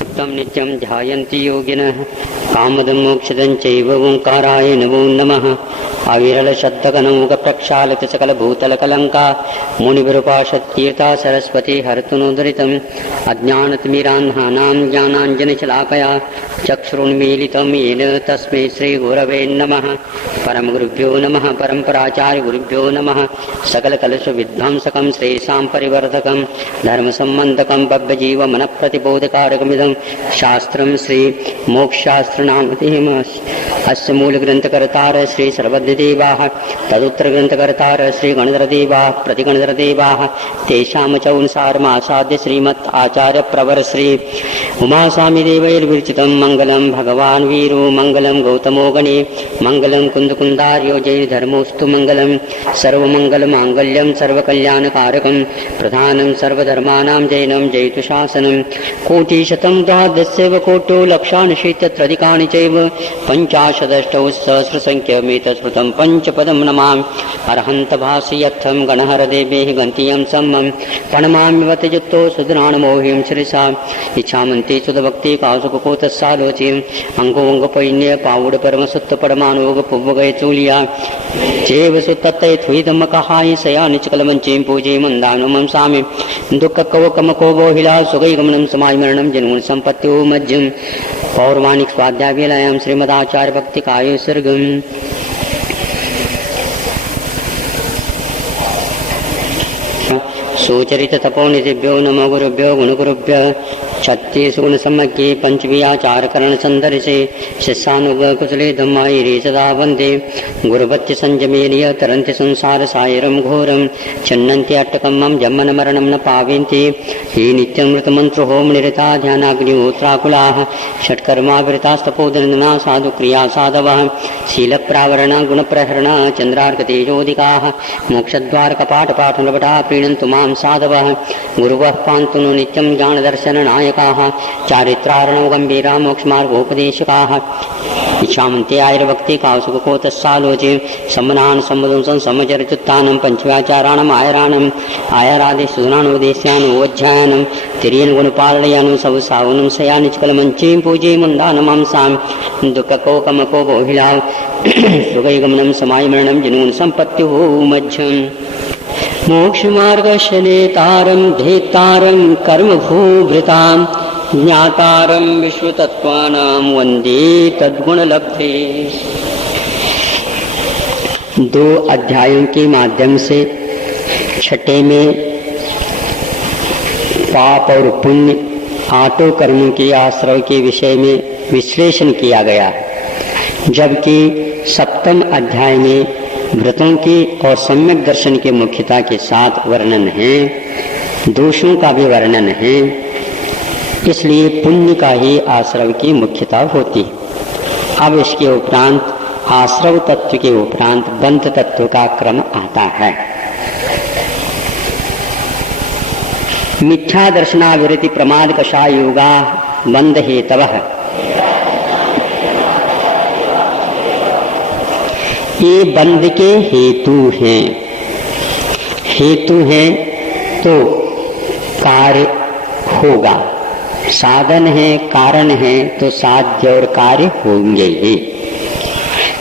तम नित्यं ध्यायन्ति योगिनः कामदं मोक्षदं चैव ओंकाराय नमो नमः। अविरलशब्दगणमुख प्रक्षालित सकलभूतलकलङ्का मुनिविरूपाशतीर्था सरस्वती हरतुनोदरितम् अज्ञानतिमिरान्धानां ज्ञानाञ्जनशलाकया चक्षुरुन्मीलितं येन तस्मै श्रीगुरवे नमः। परमगुरुभ्यो नमः। परम्पराचार्यगुरुभ्यो नमः। सकलकलुषविध्वंसकं श्रेषां परिवर्धकं धर्मसम्बन्धकं बद्धजीवमनप्रतिबोधकारकमिदं शास्त्रं श्रीमोक्षशास्त्रनामधेयम्। अस्य मूलग्रन्थकर्तार श्री सर्वज्ञदेवाः तदुत्तरग्रन्थकर्तार श्री गणधरदेवाः प्रतिगणधरदेवाः तेषां चौनुसारमासाद्य श्रीमत् आचार्य प्रवर श्री उमास्वामिदेवैर्विरचितं मङ्गलं भगवान् वीरो मङ्गलं गौतमो गणे मङ्गलं कुन्दकुन्दार्यो जैनधर्मोऽस्तु मङ्गलं सर्वमङ्गलमाङ्गल्यं सर्वकल्याणकारकं प्रधानं सर्वधर्माणां जैनं जयतु शासनं कोटिशतं द्वादशैव कोटो लक्षानुशीत्यत्रधिकानि चैव पञ्चाशदष्टौ सहस्रसङ्ख्यमेतत्श्रुतं पञ्चपदं नमामि अरहन्तभासयत्थं गणहरदेवेः गन्तीयं सम्मं प्रणमाम्यवत युक्तो सुधराणमोहिं शिरसा इच्छामन्ति सुधभक्ति कासुकोतस्सालोचिं अङ्गोऽङ्गपैन्य पावुड परमसुत्त परमाणोग पुव्वगय चूलिया चेव सुत्तत्तै थुयिदमकहाय सयानिचकलमञ्चीं पूजे मन्दानुमं सामि दुःखकवकमकोबोहिला सुगैगमनं समायमरणं जन्मूल सम्पत्त्यो मज्जं पौर्वाणिक स्वाध्यायवेलायां श्रीमदाचार्य भक्ति कायो सर्गम। सुचरित तपोनिधिभ्यो नमो गुरुभ्यो गुणगुरुभ्य छत्तीस गुण सम्यक् पंचमी आचार करण संदर्शे शिष्यानुग कुशले धम्मायिरे सदा वंदे गुरुवत्य संयमेन तरन्ति संसार सायरं घोरं चिन्नन्ति अट्टकमं जन्मन मरणं न पावन्ति ये नित्यमृतमन्त्रो होम निरता ध्यानाग्निहोत्राकुलाः षट्कर्मावृतास्तपोदनना साधु क्रिया साधवः शीलप्रावरण गुणप्रहरण चन्द्रार्कतेजोदिकाः मोक्षद्वारकपाटपाठनवटा प्रीणन्तु मां साधवः गुरुवः पान्तु नो नित्यं ज्ञानदर्शननायकाः चारित्रार्णो गम्भीरा मोक्षमार्गोपदेशकाः इच्छामन्ते आयुर्भक्ति कासुकोतस्सालोचे सम्मनान् सम्मदं समचरितुत्थानं पञ्चव्याचाराणम् आयरादि सुधनानोदेश्यानोऽध्यायनं तिर्यन् गुणपालयानं सवसावनं शयानिचकलमञ्चीं पूजे मन्दानमांसां दुःखकोकमको बोहिलाव सुगैगमनं समायमरणं जनून् सम्पत्त्युः मध्यम् मोक्षमार्गस्य नेतारं धेतारं कर्मभूभृतां ज्ञातारं विश्वतत्त्वानां वन्दे तद्गुणलब्धे। दो अध्यायों के माध्यम से छठे में पाप और पुण्य आठों कर्मों के आश्रय के विषय में विश्लेषण किया गया, जबकि सप्तम अध्याय में व्रतों के और सम्यक दर्शन के मुख्यता के साथ वर्णन है, दोषों का भी वर्णन है। इसलिए पुण्य का ही आश्रव की मुख्यता होती। अब इसके उपरांत आश्रव तत्व के उपरांत बंध तत्व का क्रम आता है। मिथ्या दर्शनाविरति प्रमाद कषाय योगा बंध हेतवः। ये बंध के हेतु हैं। हेतु हैं तो कार्य होगा, साधन है कारण है तो साध्य और कार्य होंगे ही।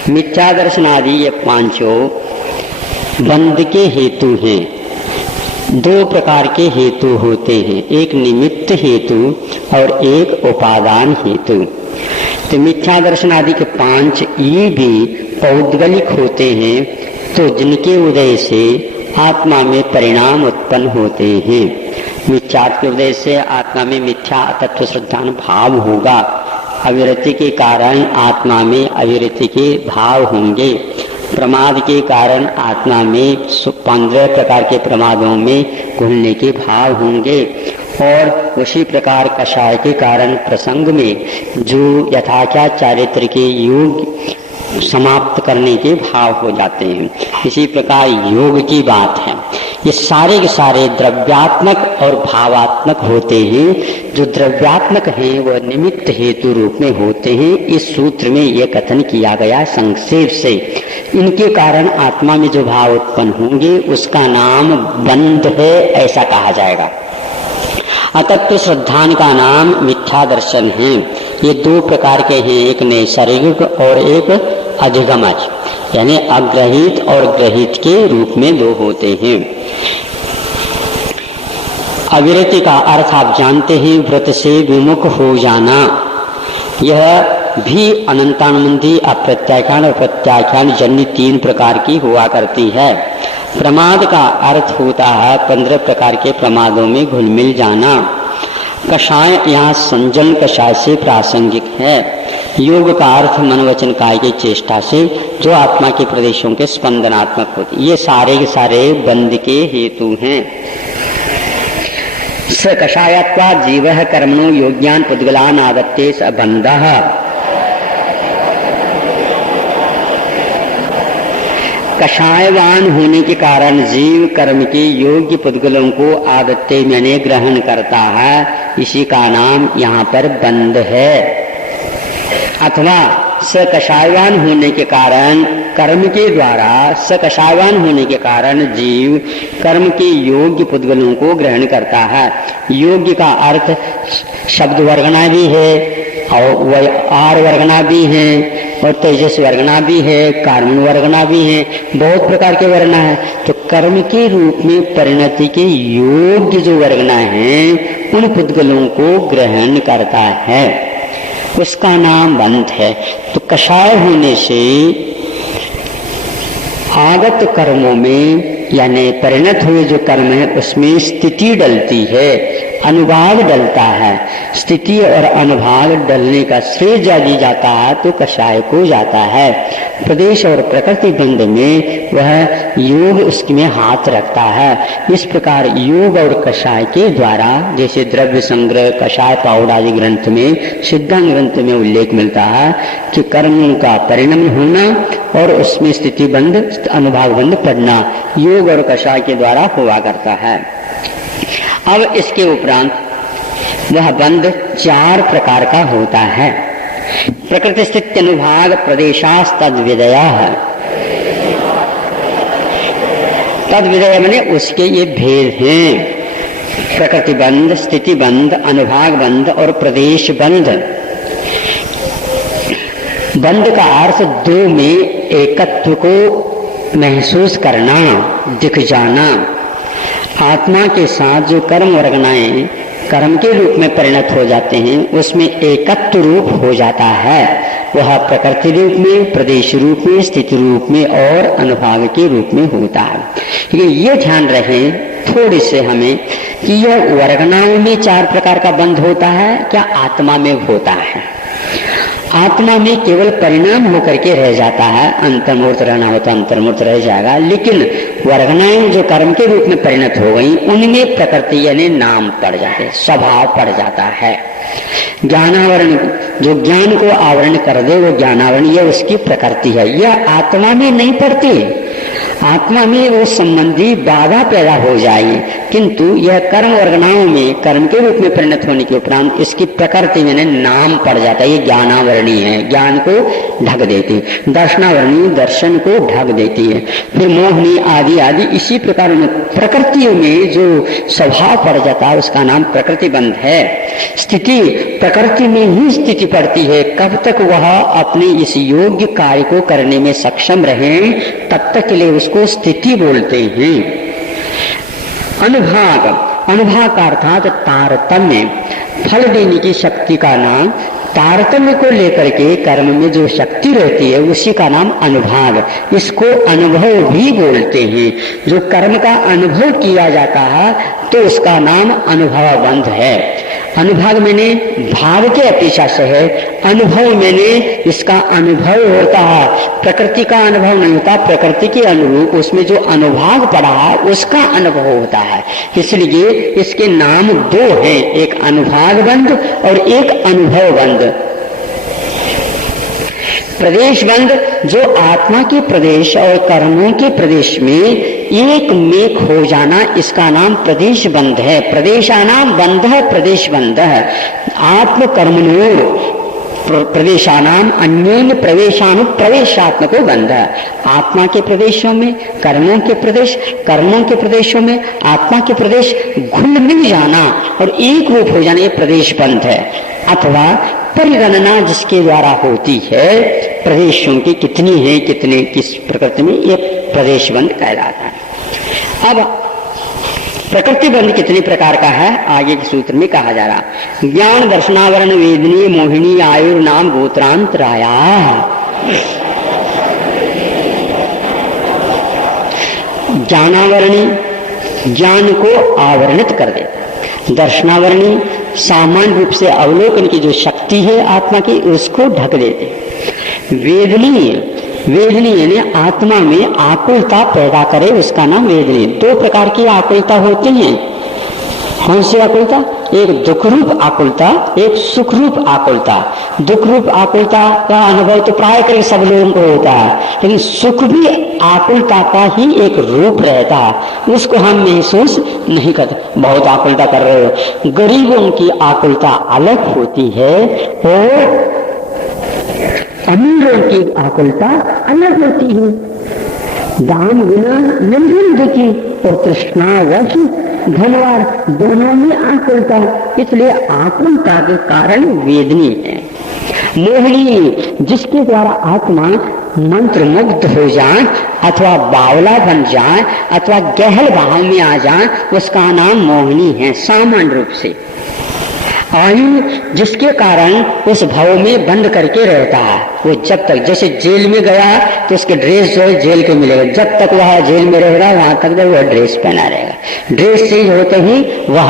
मिथ्या दर्शन आदि ये पांचों बंध के हेतु हैं। दो प्रकार के हेतु होते हैं, एक निमित्त हेतु और एक उपादान हेतु। तो मिथ्या दर्शन आदि के पांच ये भी पौद्गलिक होते हैं, तो जिनके उदय से आत्मा में परिणाम उत्पन्न होते हैं। मिथ्या के उदय से आत्मा में मिथ्या तत्व श्रद्धान भाव होगा, अविरति के कारण आत्मा में अविरति के भाव होंगे, प्रमाद के कारण आत्मा में 15 प्रकार के प्रमादों में घुलने के भाव होंगे, और उसी प्रकार कषाय के कारण प्रसंग में जो यथाख्या चारित्र के योग समाप्त करने के भाव हो जाते हैं। इसी प्रकार योग की बात है, ये सारे के सारे द्रव्यात्मक और भावात्मक होते हैं। जो द्रव्यात्मक हैं वह निमित्त हेतु रूप में होते हैं। इस सूत्र में यह कथन किया गया संक्षेप से। इनके कारण आत्मा में जो भाव उत्पन्न होंगे उसका नाम बंध है, ऐसा कहा जाएगा। अतत्व श्रद्धान का नाम मिथ्या दर्शन है। ये दो प्रकार के हैं, एक नैसर्गिक और एक अधिगमज, यानी अग्रहित और ग्रहित के रूप में दो होते हैं। अविरति का अर्थ आप जानते हैं, व्रत से विमुख हो जाना। यह भी अनंतानुबंधी, अप्रत्याख्यान और प्रत्याख्यान जन्य 3 प्रकार की हुआ करती है। प्रमाद का अर्थ होता है 15 प्रकार के प्रमादों में घुल मिल जाना। कषाय यहाँ संजन कषाय से प्रासंगिक है। योग का अर्थ मन वचन काय की चेष्टा से जो आत्मा के प्रदेशों के स्पंदनात्मक होते, ये सारे के सारे बंध के हेतु हैं। स कषायत्वा जीवः कर्मणो योग्यान पुद्गलान आदत्ते स बंधः। कषायवान होने के कारण जीव कर्म के योग्य पुद्गलों को आदत्ते मैंने ग्रहण करता है, इसी का नाम यहाँ पर बंध है। अथवा स कषायवान होने के कारण कर्म के द्वारा, स कषायवान होने के कारण जीव कर्म के योग्य पुद्गलों को ग्रहण करता है। योग्य का अर्थ शब्द वर्गना भी है और आर वर्गना भी है और तेजस वर्गना भी है, कार्मण वर्गना भी है, बहुत प्रकार के वर्गना है। तो कर्म के रूप में परिणति के योग्य जो वर्गना है उन पुद्गलों को ग्रहण करता है, उसका नाम बंध है। तो कषाय होने से आगत कर्मों में यानी परिणत हुए जो कर्म है उसमें स्थिति डलती है, अनुभाग डलता है। स्थिति और अनुभाग डलने का श्रेय जागी जाता है तो कषाय को जाता है। प्रदेश और प्रकृति बंध में वह योग उसमें हाथ रखता है। इस प्रकार योग और कषाय के द्वारा, जैसे द्रव्य संग्रह कषाय पाउड आदि ग्रंथ में, सिद्धांत ग्रंथ में उल्लेख मिलता है कि कर्मों का परिणाम होना और उसमें स्थिति बंध अनुभाग बंध पड़ना योग और कषाय के द्वारा हुआ करता है। अब इसके उपरांत वह बंध 4 प्रकार का होता है। प्रकृति स्थिति अनुभाग प्रदेशास तद्विदया है। तद्विदय माने उसके ये भेद हैं, प्रकृति बंध, स्थिति बंध, अनुभाग बंध और प्रदेश बंध। बंध का अर्थ 2 में एकत्व को महसूस करना, दिख जाना। आत्मा के साथ जो कर्म वर्गनाएं कर्म के रूप में परिणत हो जाते हैं उसमें एकत्व रूप हो जाता है। वह प्रकृति रूप में, प्रदेश रूप में, स्थिति रूप में और अनुभाग के रूप में होता है। ये ध्यान रहे थोड़ी से हमें कि यह वर्गनाओं में 4 प्रकार का बंध होता है, क्या आत्मा में होता है? आत्मा में केवल परिणाम होकर के रह जाता है, अंतर्मूर्त रहना होता अंतर्मूर्त रह जाएगा। लेकिन वर्गनाएं जो कर्म के रूप में परिणत हो गई उनमें प्रकृति यानी नाम पड़ जाते, स्वभाव पड़ जाता है। ज्ञानावरण जो ज्ञान को आवरण कर दे वो ज्ञानावरण, यह उसकी प्रकृति है। यह आत्मा में नहीं पड़ती, आत्मा में वो संबंधी बाधा पैदा हो जाएगी। किंतु यह कर्म वर्गनाओं में कर्म के रूप में परिणत होने के उपरांत इसकी प्रकृति में नाम पड़ जाता है। ये ज्ञानावरणी है, ज्ञान को ढक देती है। दर्शनावरणी दर्शन को ढक देती है। फिर मोहनी आदि आदि इसी प्रकार प्रकृतियों में जो स्वभाव पड़ जाता है उसका नाम प्रकृति बंध है। स्थिति प्रकृति में ही स्थिति पड़ती है। कब तक वह अपने इस योग्य कार्य को करने में सक्षम रहे तब तक के लिए उसको स्थिति बोलते हैं। अनुभाग, अनुभाग का अर्थात तारतम्य, फल देने की शक्ति का नाम। तारतम्य को लेकर के कर्म में जो शक्ति रहती है उसी का नाम अनुभाग। इसको अनुभव भी बोलते हैं। जो कर्म का अनुभव किया जाता है तो उसका नाम अनुभव बंध है। अनुभाग मैंने भाव के अपेक्षा से है, अनुभव मैंने इसका अनुभव होता है। प्रकृति का अनुभव नहीं होता, प्रकृति के अनुरूप उसमें जो अनुभाग पड़ा है उसका अनुभव होता है। इसलिए इसके नाम 2 हैं, एक अनुभाग बंध और एक अनुभव बंध। प्रदेश बंध जो आत्मा के प्रदेश और कर्मों के प्रदेश में एक मेक हो जाना, इसका नाम प्रदेश बंध है। प्रदेशानाम बंध प्रदेश बंध। आत्म कर्मणोर प्रदेशानाम अन्योन्य प्रवेशानु प्रवेशात्मको बंध। आत्मा के प्रदेशों में कर्मों के प्रदेश, कर्मों के प्रदेशों में आत्मा के प्रदेश घुल मिल जाना और एक रूप हो जाना, ये प्रदेश बंध है। अथवा परिगणना जिसके द्वारा होती है प्रदेशों की कितनी है, कितने किस प्रकृति में, ये प्रदेश बंध कहलाता है। अब प्रकृति बंध कितने प्रकार का है आगे के सूत्र में कहा जा रहा। ज्ञान दर्शनावरण वेदनीय मोहिनी आयुर नाम गोत्रांतराया। ज्ञानावरणी ज्ञान को आवरणित कर देता, दर्शनावरणी सामान्य रूप से अवलोकन की जो शक्ति है आत्मा की उसको ढक देते। वेदनीय वेदनीय यानी आत्मा में आकुलता पैदा करे, उसका नाम वेदनीय। दो प्रकार की आकुलता होती है। कौन सी आकुलता? एक दुख रूप आकुलता, एक सुख रूप आकुलता। दुख रूप आकुलता का अनुभव तो प्राय कर सब लोगों को होता है, लेकिन सुख भी आकुलता का ही एक रूप रहता है, उसको हम महसूस नहीं करते। बहुत आकुलता कर रहे हो। गरीबों की आकुलता अलग होती है और अमीरों की आकुलता अलग होती है। दाम बिना निर्धन दुखी और तृष्णावश धनवान दोनों में आकुलता, इसलिए आकुलता के कारण वेदनीय है। मोहिनी जिसके द्वारा आत्मा मंत्र मुग्ध हो जाए अथवा बावला बन जाए अथवा गहल भाव में आ जाए, उसका नाम मोहिनी है सामान्य रूप से। आयु जिसके कारण उस भाव में बंद करके रहता है, वो जब तक जैसे जेल में गया तो उसके ड्रेस जो है जेल के मिलेगा, जब तक वह जेल में रहेगा वहां तक तो वह ड्रेस पहना रहेगा। ड्रेस चेंज होते ही वह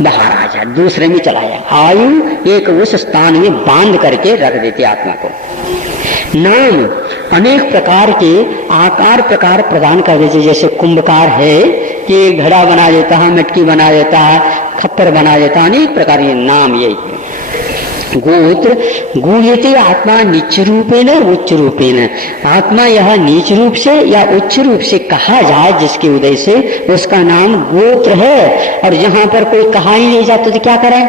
बाहर आ जाए, दूसरे में चला जाए। आयु एक उस स्थान में बांध करके रख देती आत्मा को। नाम अनेक प्रकार के आकार प्रकार प्रदान कर देते, जैसे कुंभकार है कि घड़ा बना देता है, मटकी बना देता है, खप्पर बना देता है, अनेक प्रकार के नाम यही है। गोत्र गुह्यते आत्मा नीच रूपेण उच्च रूपेण। आत्मा यह नीच रूप से या उच्च रूप से कहा जाए जिसके उदय से, उसका नाम गोत्र है। और जहां पर कोई कहा ही नहीं जाता तो क्या करें,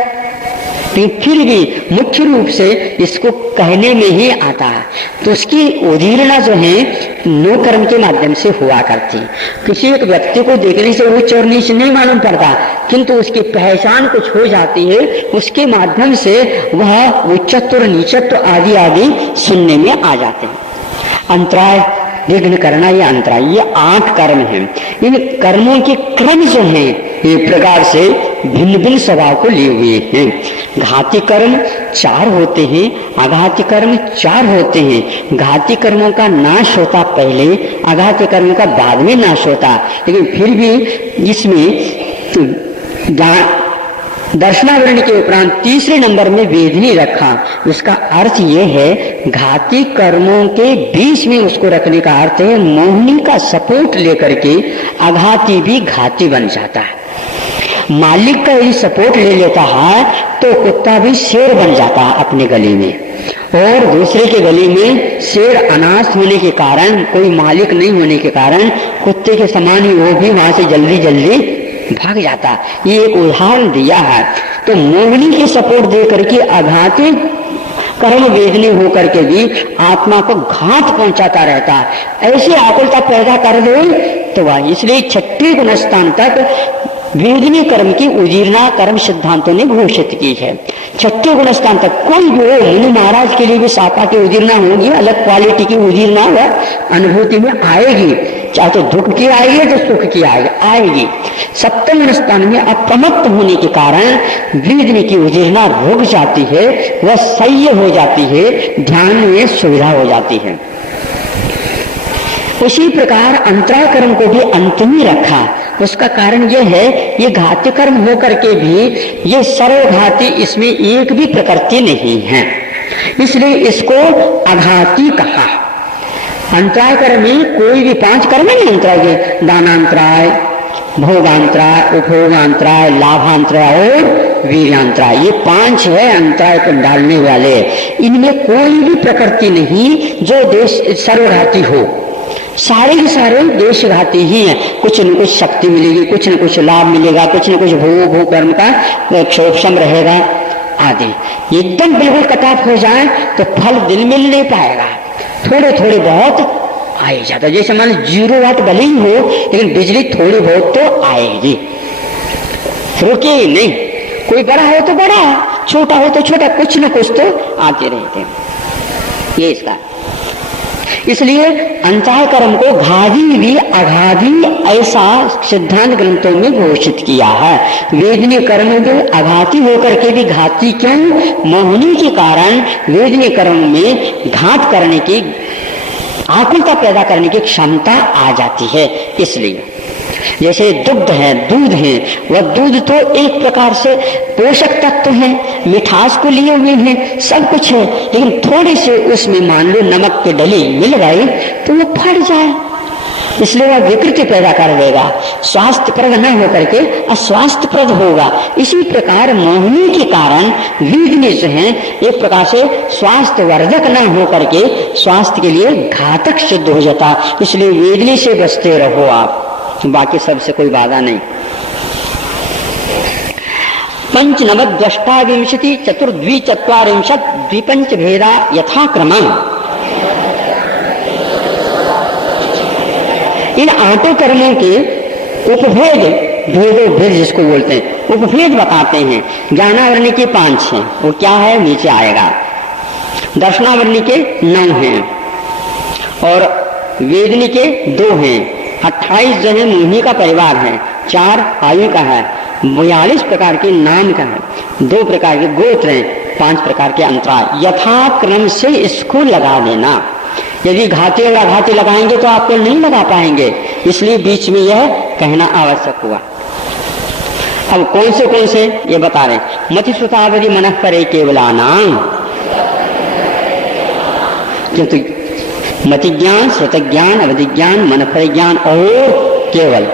फिर भी मुख्य रूप से इसको कहने में ही आता है। तो उसकी उदीर्णा जो है नो कर्म के माध्यम से हुआ करती। किसी एक व्यक्ति को देखने से उच्च और नीच नहीं मालूम पड़ता, किंतु उसकी पहचान कुछ हो जाती है, उसके माध्यम से वह उच्चत्व और नीचत्व आदि आदि सुनने में आ जाते हैं। अंतराय विघ्न करना, ये अंतराय, ये 8 कर्म हैं। इन कर्मों के क्रम जो हैं ये प्रकार से भिन्न भिन्न स्वभाव को लिए हुए हैं। घाती कर्म 4 होते हैं, आघाती कर्म 4 होते हैं। घाती कर्मों का नाश होता पहले, आघाती कर्म का बाद में नाश होता, लेकिन फिर भी इसमें दर्शनावरण के उपरांत तीसरे नंबर में वेदनी रखा। उसका अर्थ यह है घाती कर्मों के बीच में उसको रखने का अर्थ है मोहिनी का सपोर्ट लेकर के आघाती भी घाती बन जाता है। मालिक का यदि सपोर्ट ले लेता है तो कुत्ता भी शेर बन जाता है अपने गली में, और दूसरे के गली में शेर अनाथ होने के कारण, कोई मालिक नहीं होने के कारण कुत्ते के समान ही वो भी वहां से जल्दी जल्दी भाग जाता। ये एक उदाहरण दिया है। तो मोहिनी की सपोर्ट दे करके आघाती कर्म वेदनी होकर के भी आत्मा को घात पहुंचाता रहता है। ऐसी आकुलता पैदा कर दे तो वह, इसलिए 6ठे गुणस्थान तक वेदनी कर्म की उजीरना कर्म सिद्धांतों ने घोषित की है। 6ठे गुणस्थान तक कोई भी हो, मुनि महाराज के लिए भी सापा की उजीरना होगी, अलग क्वालिटी की उजीरना वह अनुभूति में आएगी, चाहे तो दुख की आएगी तो सुख की आएगी। 7वें स्थान में अप्रमत्त होने के कारण वेदनी की उजीरना रुक जाती है, वह सह्य हो जाती है, ध्यान में सुविधा हो जाती है। उसी प्रकार अंतराय कर्म को भी अंत में रखा। उसका कारण यह है ये घाती कर्म होकर के भी ये सर्वघाती, इसमें एक भी प्रकृति नहीं है, इसलिए इसको अघाती कहा। अंतराय कर्म में कोई भी 5 कर्म नहीं अंतराय के, दानांतराय, भोगांतराय, उपभोगांतराय, लाभांतराय और वीर्यांतराय, ये 5 है अंतराय को डालने वाले। इनमें कोई भी प्रकृति नहीं जो देश सर्वघाती हो, सारे के सारे देशघाती ही हैं। कुछ न कुछ शक्ति मिलेगी, कुछ न कुछ लाभ मिलेगा, कुछ न कुछ भोग कर्म का क्षोभम रहेगा आदि एकदम बिल्कुल कट ऑफ हो जाए तो फल दिल मिल नहीं पाएगा, थोड़े थोड़े बहुत आ ही जाता। जैसे मान लो 0 वाट भले ही हो लेकिन बिजली थोड़ी बहुत तो आएगी, रुके ही नहीं। कोई बड़ा हो तो बड़ा, छोटा हो तो छोटा, कुछ न कुछ तो आते रहते हैं। ये इसका इसलिए अंतःकरण को घाधी भी अघाधी ऐसा सिद्धांत ग्रंथों में घोषित किया है। वेदनीय कर्म में अघाती होकर के भी घाती क्यों? मोहनी के कारण वेदनीय कर्म में घात करने की, आकुलता पैदा करने की क्षमता आ जाती है। इसलिए जैसे दुग्ध है, दूध है, वह दूध तो एक प्रकार से पोषक तत्व है, मिठास को लिए हुए हैं, सब कुछ है, लेकिन थोड़ी से उसमें मान लो नमक की डली मिल गई तो वो फट जाए, इसलिए वह विकृति पैदा कर देगा, स्वास्थ्यप्रद न होकर के अस्वास्थ्यप्रद होगा। इसी प्रकार मोहनी के कारण वेदनी जो है एक प्रकार से स्वास्थ्यवर्धक न होकर के स्वास्थ्य के लिए घातक सिद्ध हो जाता। इसलिए वेदनी से बचते रहो आप, बाकी सबसे कोई बाधा नहीं। पंचनवद द्वष्टाविंशति चतुर्द्विचत्वारिंशत् द्विपंच भेदा यथाक्रमम्। इन 8 कर्मों के उपभेद, भेदो भेद जिसको बोलते हैं, उपभेद बताते हैं। ज्ञानावरणी के 5 हैं, वो क्या है नीचे आएगा। दर्शनावरणी के 9 हैं और वेदनी के 2 हैं। 28 जो है मोहिनी का परिवार है, 4 आयु का है, 42 प्रकार के नाम का है, 2 प्रकार के गोत्र हैं, 5 प्रकार के अंतराल। यथाक्रम से इसको लगा देना। यदि घाते और अघाते लगाएंगे तो आपको नहीं लगा पाएंगे, इसलिए बीच में यह कहना आवश्यक हुआ। अब कौन से ये बता रहे। मति श्रुतावधि मनः परे केवलानाम, किंतु मति ज्ञान, श्रुत ज्ञान, अवधि ज्ञान, मन पर ज्ञान और केवल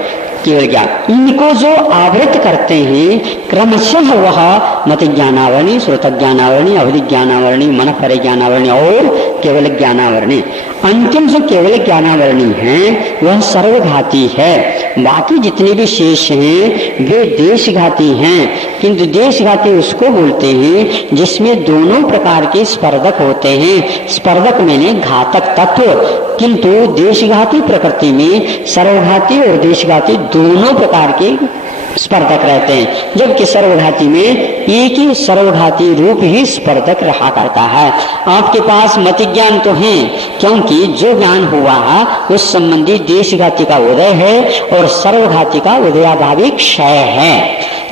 ज्ञान, इनको जो आवृत करते हैं क्रमशः वह मति ज्ञानावरणी, श्रुत ज्ञानावरणी, अवधि ज्ञानावरणी, मन पर ज्ञानावरणी और केवल ज्ञानावरणी। अंतिम जो केवल ज्ञानावरणी है वह सर्वघाती है। बाकी जितने भी शेष हैं वे देशघाती हैं, किंतु देशघाती उसको बोलते हैं जिसमें दोनों प्रकार के स्पर्धक होते हैं। स्पर्धक मैंने घातक तत्व, किंतु देशघाती प्रकृति में सर्वघाती और देशघाती दोनों प्रकार के स्पर्धक रहते हैं, जबकि सर्वघाती में एक ही सर्वघाती रूप ही स्पर्धक रहा करता है। आपके पास मति ज्ञान तो है, क्योंकि जो ज्ञान हुआ उस संबंधी देशघाती का उदय है और सर्वघाती का उदयाभावी क्षय है।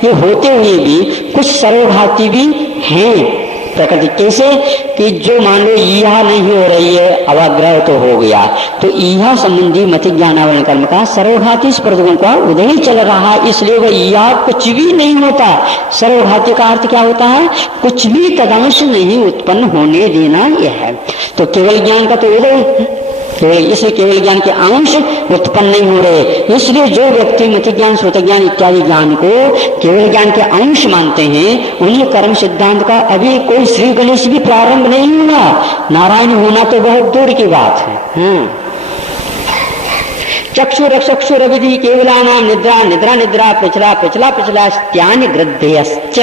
ये होते हुए भी कुछ सर्वघाती भी हैं प्रकृति। कैसे कि जो मान लो यह नहीं हो रही है, अवग्रह तो हो गया, तो यह संबंधी मति ज्ञानावरण कर्म का सर्वघाती स्पर्धकों का उदय चल रहा है, इसलिए वह यह कुछ भी नहीं होता। सर्वघाती का अर्थ क्या होता है? कुछ भी तदंश नहीं उत्पन्न होने देना यह है। तो केवल ज्ञान का तो उदय, इसलिए केवल ज्ञान के अंश उत्पन्न नहीं हो रहे, इसलिए जो व्यक्ति मति ज्ञान, श्रुत ज्ञान इत्यादि ज्ञान को केवल ज्ञान के अंश मानते हैं, उन्हीं कर्म सिद्धांत का अभी कोई श्री गणेश भी प्रारंभ नहीं हुआ। नारायण होना तो बहुत दूर की बात है। चक्षुर विधि केवलानाम निद्रा निद्रा निद्रा पिछला पिछला पिछला त्यान गृद्धयश्च।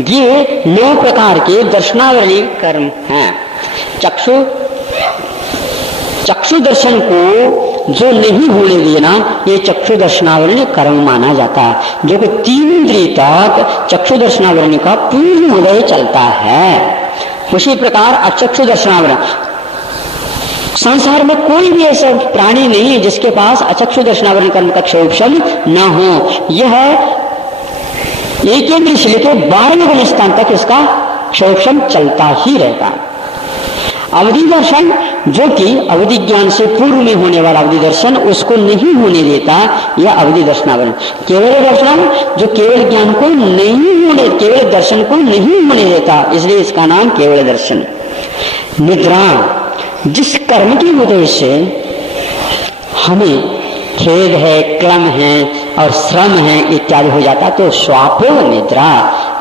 ये 9 प्रकार के दर्शनावली कर्म हैं। चक्षु दर्शन को जो नहीं होने देना, ये चक्षु दर्शनावरणी कर्म माना जाता है, जो कि 3 इंद्रिय तक चक्षु दर्शनावरणी का पूर्ण उदय चलता है। उसी प्रकार अचक्षु दर्शनावरण, संसार में कोई भी ऐसा प्राणी नहीं है जिसके पास अचक्षु दर्शनावरण कर्म का क्षोभशम न हो। यह एक इंद्रिय से लेकर 12वें स्थान तक इसका क्षोभशम चलता ही रहता है। अवधि दर्शन, जो कि अवधि ज्ञान से पूर्व में होने वाला अवधि दर्शन, उसको नहीं होने देता, यह अवधि दर्शनावरण। केवल दर्शन, जो केवल ज्ञान को नहीं होने, केवल दर्शन को नहीं होने देता, इसलिए इसका नाम केवल दर्शन। निद्रा, जिस कर्म की वजह से हमें खेद है, क्लम है और श्रम है इत्यादि हो जाता, तो स्वापो निद्रा,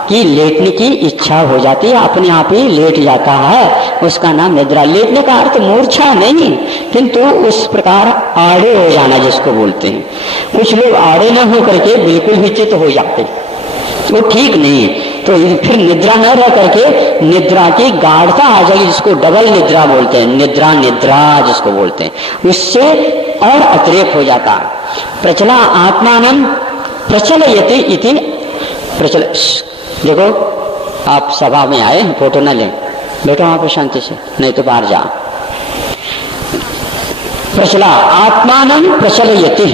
कि लेटने की इच्छा हो जाती है, अपने आप ही लेट जाता है, उसका नाम निद्रा। लेटने का अर्थ मूर्छा नहीं, किंतु उस प्रकार आड़े हो जाना जिसको बोलते हैं। कुछ लोग आड़े न हो करके बिल्कुल ही चित हो जाते, वो ठीक नहीं है। तो फिर निद्रा न रह करके निद्रा की गाढ़ता आ जाएगी, जिसको डबल निद्रा बोलते हैं, निद्रा निद्रा जिसको बोलते हैं, उससे और अतिरेक हो जाता। प्रचला आत्मानं प्रचलयति इति प्रचल। देखो आप सभा में आए, फोटो न लें, बैठो वहां पर शांति से, नहीं तो बाहर जाओ। प्रचला आत्मानं प्रचलयति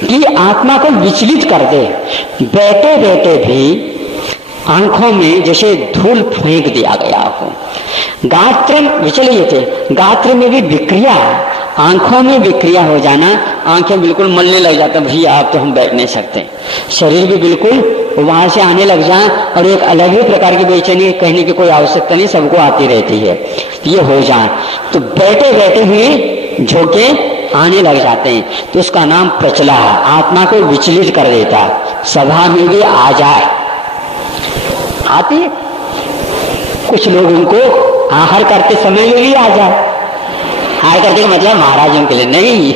कि आत्मा को विचलित कर दे। बैठे बैठे भी आंखों में जैसे धूल फेंक दिया गया हो। गात्र विचलियते, गात्र में भी विक्रिया, आंखों में विक्रिया हो जाना, आंखें बिल्कुल मलने लग जाता, भैया आप तो हम बैठ नहीं सकते। शरीर भी बिल्कुल वहां से आने लग जाए, और एक अलग ही प्रकार की बेचैनी कहने की कोई आवश्यकता नहीं, सबको आती रहती है, ये हो जाए। तो बैठे बैठे हुए झोंके आने लग जाते हैं, तो उसका नाम प्रचला है। आत्मा को विचलित कर देता, सभा में भी आ जाए, आती है। कुछ लोग उनको आहार करते समय में भी आ जाए। आहार करते का मतलब महाराजों के लिए नहीं,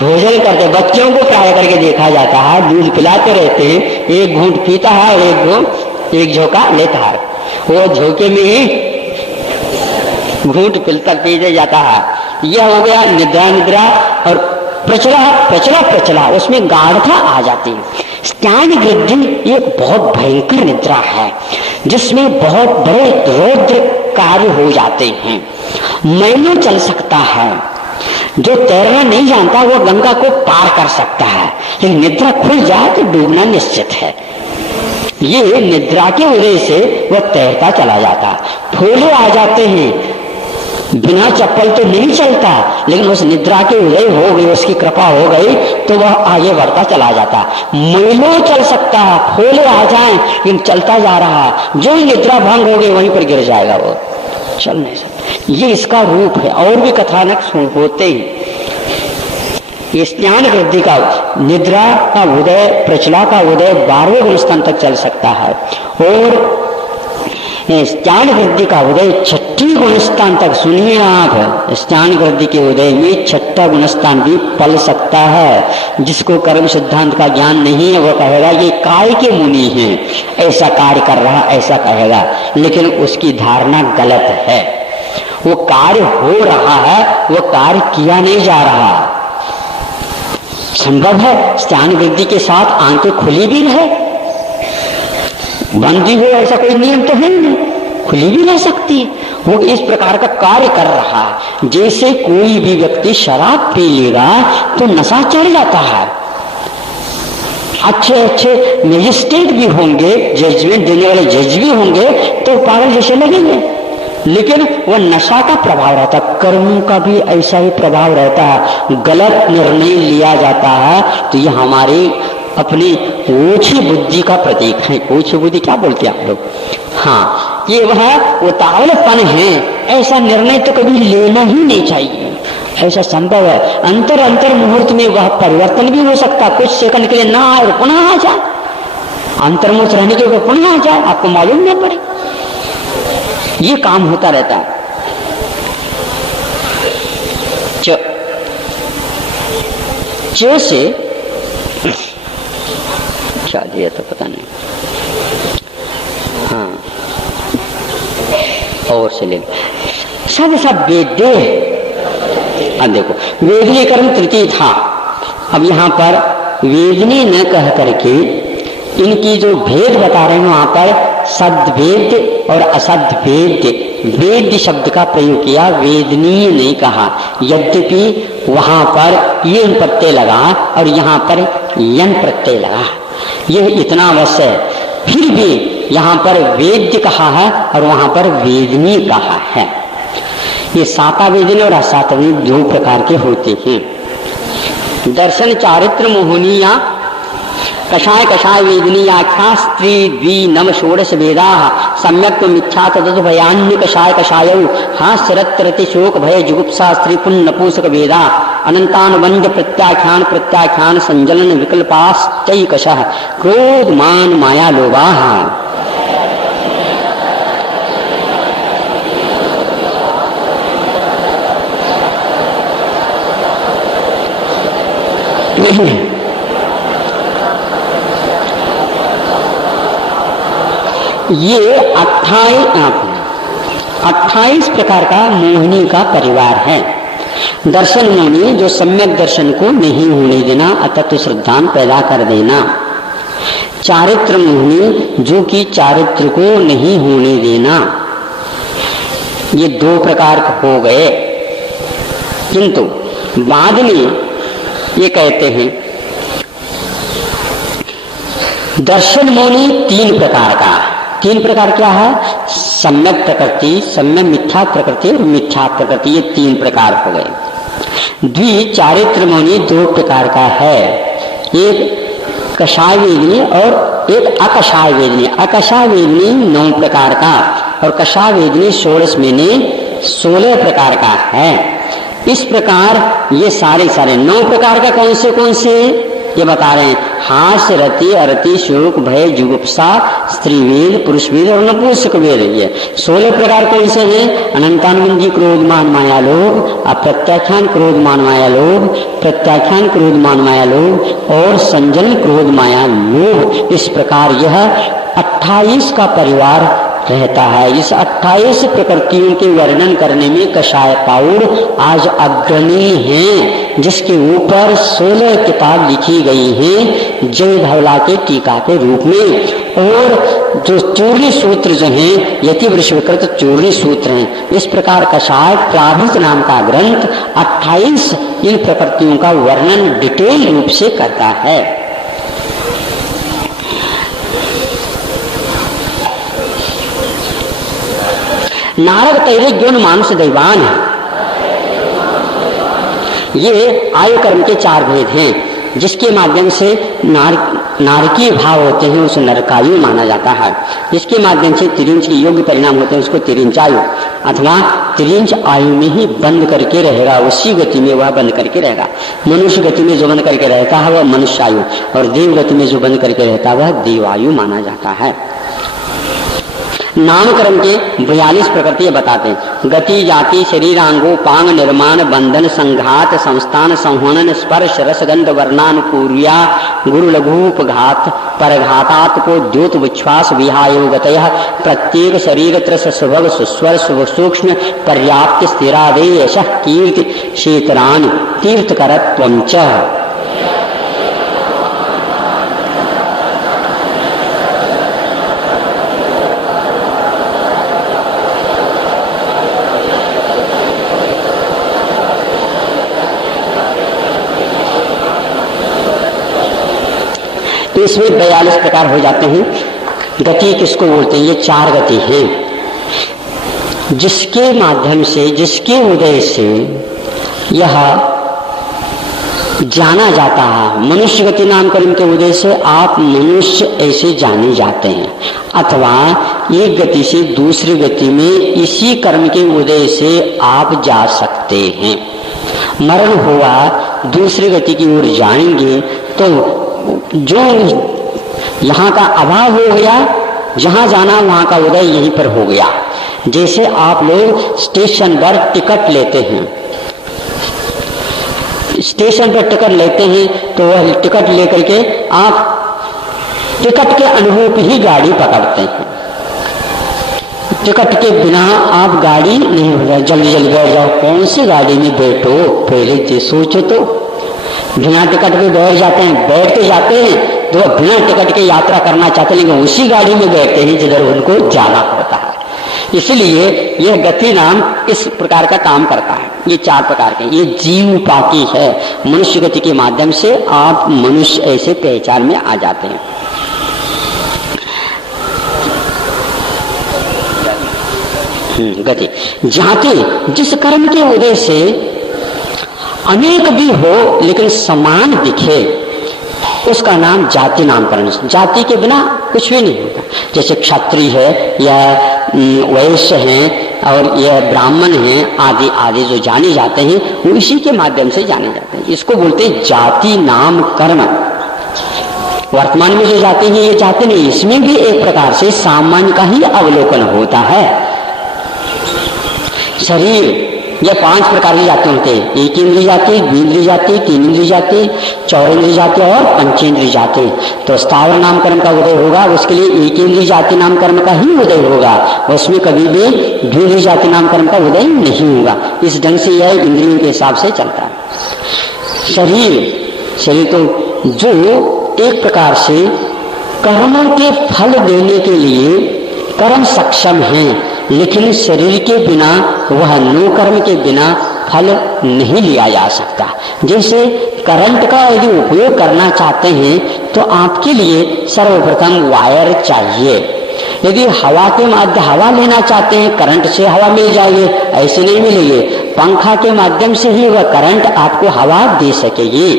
भोजन करते बच्चों को प्राय करके देखा जाता है, दूध पिलाते रहते हैं, एक घूंट पीता है और एक झोंका लेता है, वो झोंके में ही घूंट पिलता पीते जाता है। यह हो गया निद्रा निद्रा। और प्रचला प्रचला प्रचला, उसमें गाढ़ता आ जाती है। ज्ञान वृद्धि एक बहुत भयंकर निद्रा है, जिसमें बहुत बड़े रौद्र कार्य हो जाते हैं। मैलों चल सकता है, जो तैरना नहीं जानता वो गंगा को पार कर सकता है, लेकिन निद्रा खुल जाए तो डूबना निश्चित है। ये निद्रा के उदय से वह तैरता चला जाता। फूले आ जाते हैं, बिना चप्पल तो नहीं चलता, लेकिन उस निद्रा के उदय हो गई, उसकी कृपा हो गई, तो वह आगे बढ़ता चला जाता। मैलों चल सकता है, फूले आ जाएं, लेकिन चलता जा रहा है, जो निद्रा भंग हो गई वहीं पर गिर जाएगा, वो चल नहीं सकता। ये इसका रूप है। और भी कथानक होते ही ज्ञान वृद्धि का, निद्रा का उदय, प्रचला का उदय 12वें गुणस्थान तक चल सकता है, और ज्ञान वृद्धि का उदय 6ठे गुणस्थान तक। सुनिए आप, ज्ञान वृद्धि के उदय में 6ठा गुणस्थान भी पल सकता है। जिसको कर्म सिद्धांत का ज्ञान नहीं है वो कहेगा ये काय के मुनि हैं, ऐसा कार्य कर रहा, ऐसा कहेगा, लेकिन उसकी धारणा गलत है। वो कार्य हो रहा है, वो कार्य किया नहीं जा रहा। संभव है ज्ञान वृद्धि के साथ आंखें खुली भी रहे, बंदी हो ऐसा कोई नियम तो है नहीं, खुली भी रह सकती है। वो इस प्रकार का कार्य कर रहा है। जैसे कोई भी व्यक्ति शराब पी लेगा तो नशा चढ़ जाता है। अच्छे अच्छे मैजिस्ट्रेट भी होंगे, जजमेंट देने वाले जज भी होंगे, तो पागल जैसे लगेंगे, लेकिन वह नशा का प्रभाव रहता। कर्मों का भी ऐसा ही प्रभाव रहता है। गलत निर्णय लिया जाता है तो यह हमारी अपनी ओछी बुद्धि का प्रतीक है। ओछी बुद्धि क्या बोलते हैं आप लोग? हाँ, ये वह उतावलपन है। ऐसा निर्णय तो कभी लेना ही नहीं चाहिए, ऐसा संभव है। अंतर मुहूर्त में वह परिवर्तन भी हो सकता, कुछ सेकंड के लिए ना आए और पुनः आ जाए, अंतर मुहूर्त रहने के ऊपर पुनः आ जाए, आपको मालूम नहीं पड़े। ये काम होता रहता है। च से क्या दिया तो पता नहीं, हाँ और से ले सब वेद्य। अब देखो वेदनीय कर्म तृतीय था, अब यहाँ पर वेदनीय न कह करके इनकी जो भेद बता रहे हैं वहां पर सद्वेद और असद्वेद, वेद शब्द का प्रयोग किया, वेदनीय नहीं कहा। यद्यपि वहां पर ये प्रत्यय लगा और यहाँ पर यन प्रत्यय लगा, यह इतना अवश्य है। फिर भी यहाँ पर वेद्य कहा है और वहां पर वेदनीय कहा है। ये सातावेदनी और असातवेद दो प्रकार के होते हैं। दर्शन चारित्र मोहनीया कषाय कषाय वेदनी आख्या स्त्री द्वि नम षोडश वेदा सम्यक मिथ्या तदत भयान्य कषाय कषाय हास्यरत्रति शोक भय जुगुप्सा स्त्री पुण्य नपुंसक वेदा अनंतानुबंध प्रत्याख्यान प्रत्याख्यान संजलन विकल्पाश्चैकशः क्रोध मान माया लोभा। ये 28 प्रकार का मोहिनी का परिवार है। दर्शन मोहिनी जो सम्यक दर्शन को नहीं होने देना, अतत्व श्रद्धान पैदा कर देना। चारित्र मोहिनी जो कि चारित्र को नहीं होने देना। ये 2 प्रकार हो गए। किंतु बाद में ये कहते हैं दर्शन मोहिनी 3 प्रकार का। 3 प्रकार क्या है? सम्यक प्रकृति, सम्यक मिथ्या प्रकृति और मिथ्या प्रकृति, ये 3 प्रकार हो गए। द्विचारित्र मोहिनी 2 प्रकार का है, एक कषाय वेदनी और एक अकषाय वेदनी। अकषाय वेदनी 9 प्रकार का और कषाय वेदनी 16 प्रकार का है। इस प्रकार ये सारे 9 प्रकार का कौन से ये बता रहे हैं। हास्य, रति, अरति, शोक, भय, जुगुप्सा, स्त्री वेद, पुरुष वेद और नपुंसक वेद। ये 16 प्रकार कौन से हैं? अनंतानुबंधी क्रोध मान माया लोभ, अप्रत्याख्यान क्रोध मान माया लोभ, प्रत्याख्यान क्रोध मान माया लोभ और संजन क्रोध माया लोभ। इस प्रकार यह 28 का परिवार रहता है। इस 28 प्रकृतियों के वर्णन करने में कषाय पाउर आज अग्रणी है, जिसके ऊपर 16 किताब लिखी गई हैं जय धवला के टीका के रूप में। और जो चूर्णी सूत्र जो हैं यति वृषविकृत चूर्णी सूत्र हैं। इस प्रकार कषाय प्राभृत नाम का ग्रंथ 28 इन प्रकृतियों का वर्णन डिटेल रूप से करता है। नारद तैरे गुण मानुष दैवान है। ये आयु कर्म के 4 भेद हैं, जिसके माध्यम से नारकीय भाव होते हैं उसे नरकायु माना जाता है। जिसके माध्यम से तिरिंच के योग्य परिणाम होते हैं उसको तिरिंचायु अथवा तिरिंच आयु में ही बंद करके रहेगा, उसी गति में वह बंद करके रहेगा। मनुष्य गति में जो बंद करके रहता है वह मनुष्य आयु, और देव गति में जो बंद करके रहता है वह देवायु माना जाता है। नामकरण के 42 प्रकृति बताते हैं। गति, जाति, शरीरांगो, पांग, निर्माण, बंधन, संघात, संस्थान, संहनन, स्पर्श, रसगंध, वर्णानुपूर्या, गुरु लघुपघात, परघातात को द्योत विश्वास विहायोगतयः प्रत्येक शरीर त्रस सुभग सुस्वर शुभ सूक्ष्म पर्याप्त स्थिरादेश कीर्ति क्षेत्रान तीर्थकरत्वं च। इसमें 42 प्रकार हो जाते हैं। गति किसको बोलते हैं? ये 4 गति हैं, जिसके माध्यम से, जिसके उदय से यह जाना जाता है। मनुष्य गति नामकरण के उदय से आप मनुष्य ऐसे जाने जाते हैं, अथवा एक गति से दूसरी गति में इसी कर्म के उदय से आप जा सकते हैं। मरण हुआ दूसरी गति की ओर जाएंगे तो जो यहाँ का अभाव हो गया, जहाँ जाना वहाँ का उदय यहीं पर हो गया। जैसे आप लोग स्टेशन पर टिकट लेते हैं, स्टेशन पर टिकट लेते हैं तो वह टिकट लेकर के आप टिकट के अनुरूप ही गाड़ी पकड़ते हैं। टिकट के बिना आप गाड़ी नहीं हो रहा, जल्दी जल्दी बैठ जाओ। कौन सी गाड़ी में बैठो पहले से सोचो तो। बिना टिकट के बैठ जाते हैं, बैठ के जाते हैं तो बिना टिकट के यात्रा करना चाहते हैं, लेकिन उसी गाड़ी में बैठते हैं जिधर उनको जाना होता है। इसलिए यह गति नाम इस प्रकार का काम करता है। ये 4 प्रकार के, ये जीव पाकी है। मनुष्य गति के माध्यम से आप मनुष्य ऐसे पहचान में आ जाते हैं। गति जाति जिस कर्म के उदय से अनेक भी हो लेकिन समान दिखे उसका नाम जाति नामकरण। जाति के बिना कुछ भी नहीं होता। जैसे क्षत्रिय है या वैश्य हैं और यह ब्राह्मण हैं आदि आदि जो जाने जाते हैं वो इसी के माध्यम से जाने जाते हैं। इसको बोलते हैं जाति नाम कर्म। वर्तमान में जो जाति है ये जाति नहीं, इसमें भी एक प्रकार से सामान्य का ही अवलोकन होता है। शरीर यह 5 प्रकार की जाति होते हैं। एक इंद्रिय जाति, द्विंद्रिय जाति, तीन इंद्रिय जाति, चौरेंद्रिय जाति और पंचेंद्रिय जाति। तो स्थावर नाम कर्म का उदय होगा, उसके लिए एक इंद्रिय जाति नाम कर्म का ही उदय होगा, उसमें कभी भी द्विंद्रिय जाति नाम कर्म का उदय नहीं होगा। इस ढंग से यह इंद्रियों के हिसाब से चलता है। शरीर तो जो एक प्रकार से कर्मों के फल देने के लिए कर्म सक्षम है, लेकिन शरीर के बिना, वह नो कर्म के बिना फल नहीं लिया जा सकता। जैसे करंट का यदि उपयोग करना चाहते हैं तो आपके लिए सर्वप्रथम वायर चाहिए। यदि हवा के माध्यम हवा लेना चाहते हैं, करंट से हवा मिल जाएगी, ऐसे नहीं मिलेगी। पंखा के माध्यम से ही वह करंट आपको हवा दे सकेगी।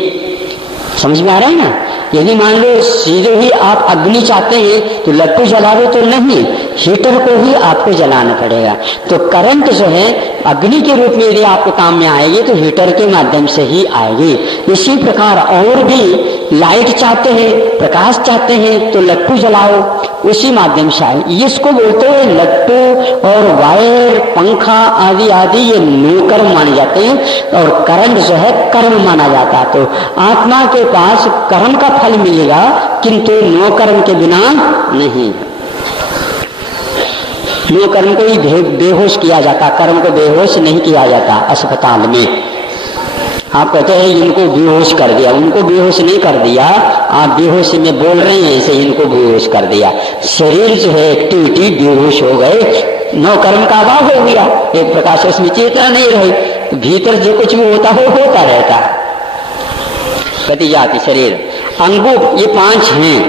समझ में आ रहा है ना? यदि मान लो सीधे ही आप अग्नि चाहते हैं तो लट्टू जला दो तो नहीं, हीटर को ही आपको जलाना पड़ेगा। तो करंट जो है अग्नि के रूप में यदि आपको काम में आएगी तो हीटर के माध्यम से ही आएगी। इसी प्रकार और भी लाइट चाहते हैं, प्रकाश चाहते हैं तो लट्टू जलाओ, उसी माध्यम से आए। इसको बोलते हैं लट्टू और वायर, पंखा आदि आदि ये नो कर्म माने जाते हैं और करंट जो है कर्म माना जाता है। तो आत्मा के पास कर्म का फल मिलेगा किंतु नो कर्म के बिना नहीं। नो कर्म को ही बेहोश किया जाता, कर्म को बेहोश नहीं किया जाता। अस्पताल में आप कहते हैं इनको बेहोश कर दिया, उनको बेहोश नहीं कर दिया, आप बेहोश में बोल रहे हैं ऐसे इनको बेहोश कर दिया। शरीर जो है एक्टिविटी बेहोश हो गए, नो कर्म का अभाव हो गया, एक प्रकार से उसमें चेतना नहीं रही, तो भीतर जो कुछ भी होता हो होता रहता। गति जाति शरीर अंगों ये 5 हैं,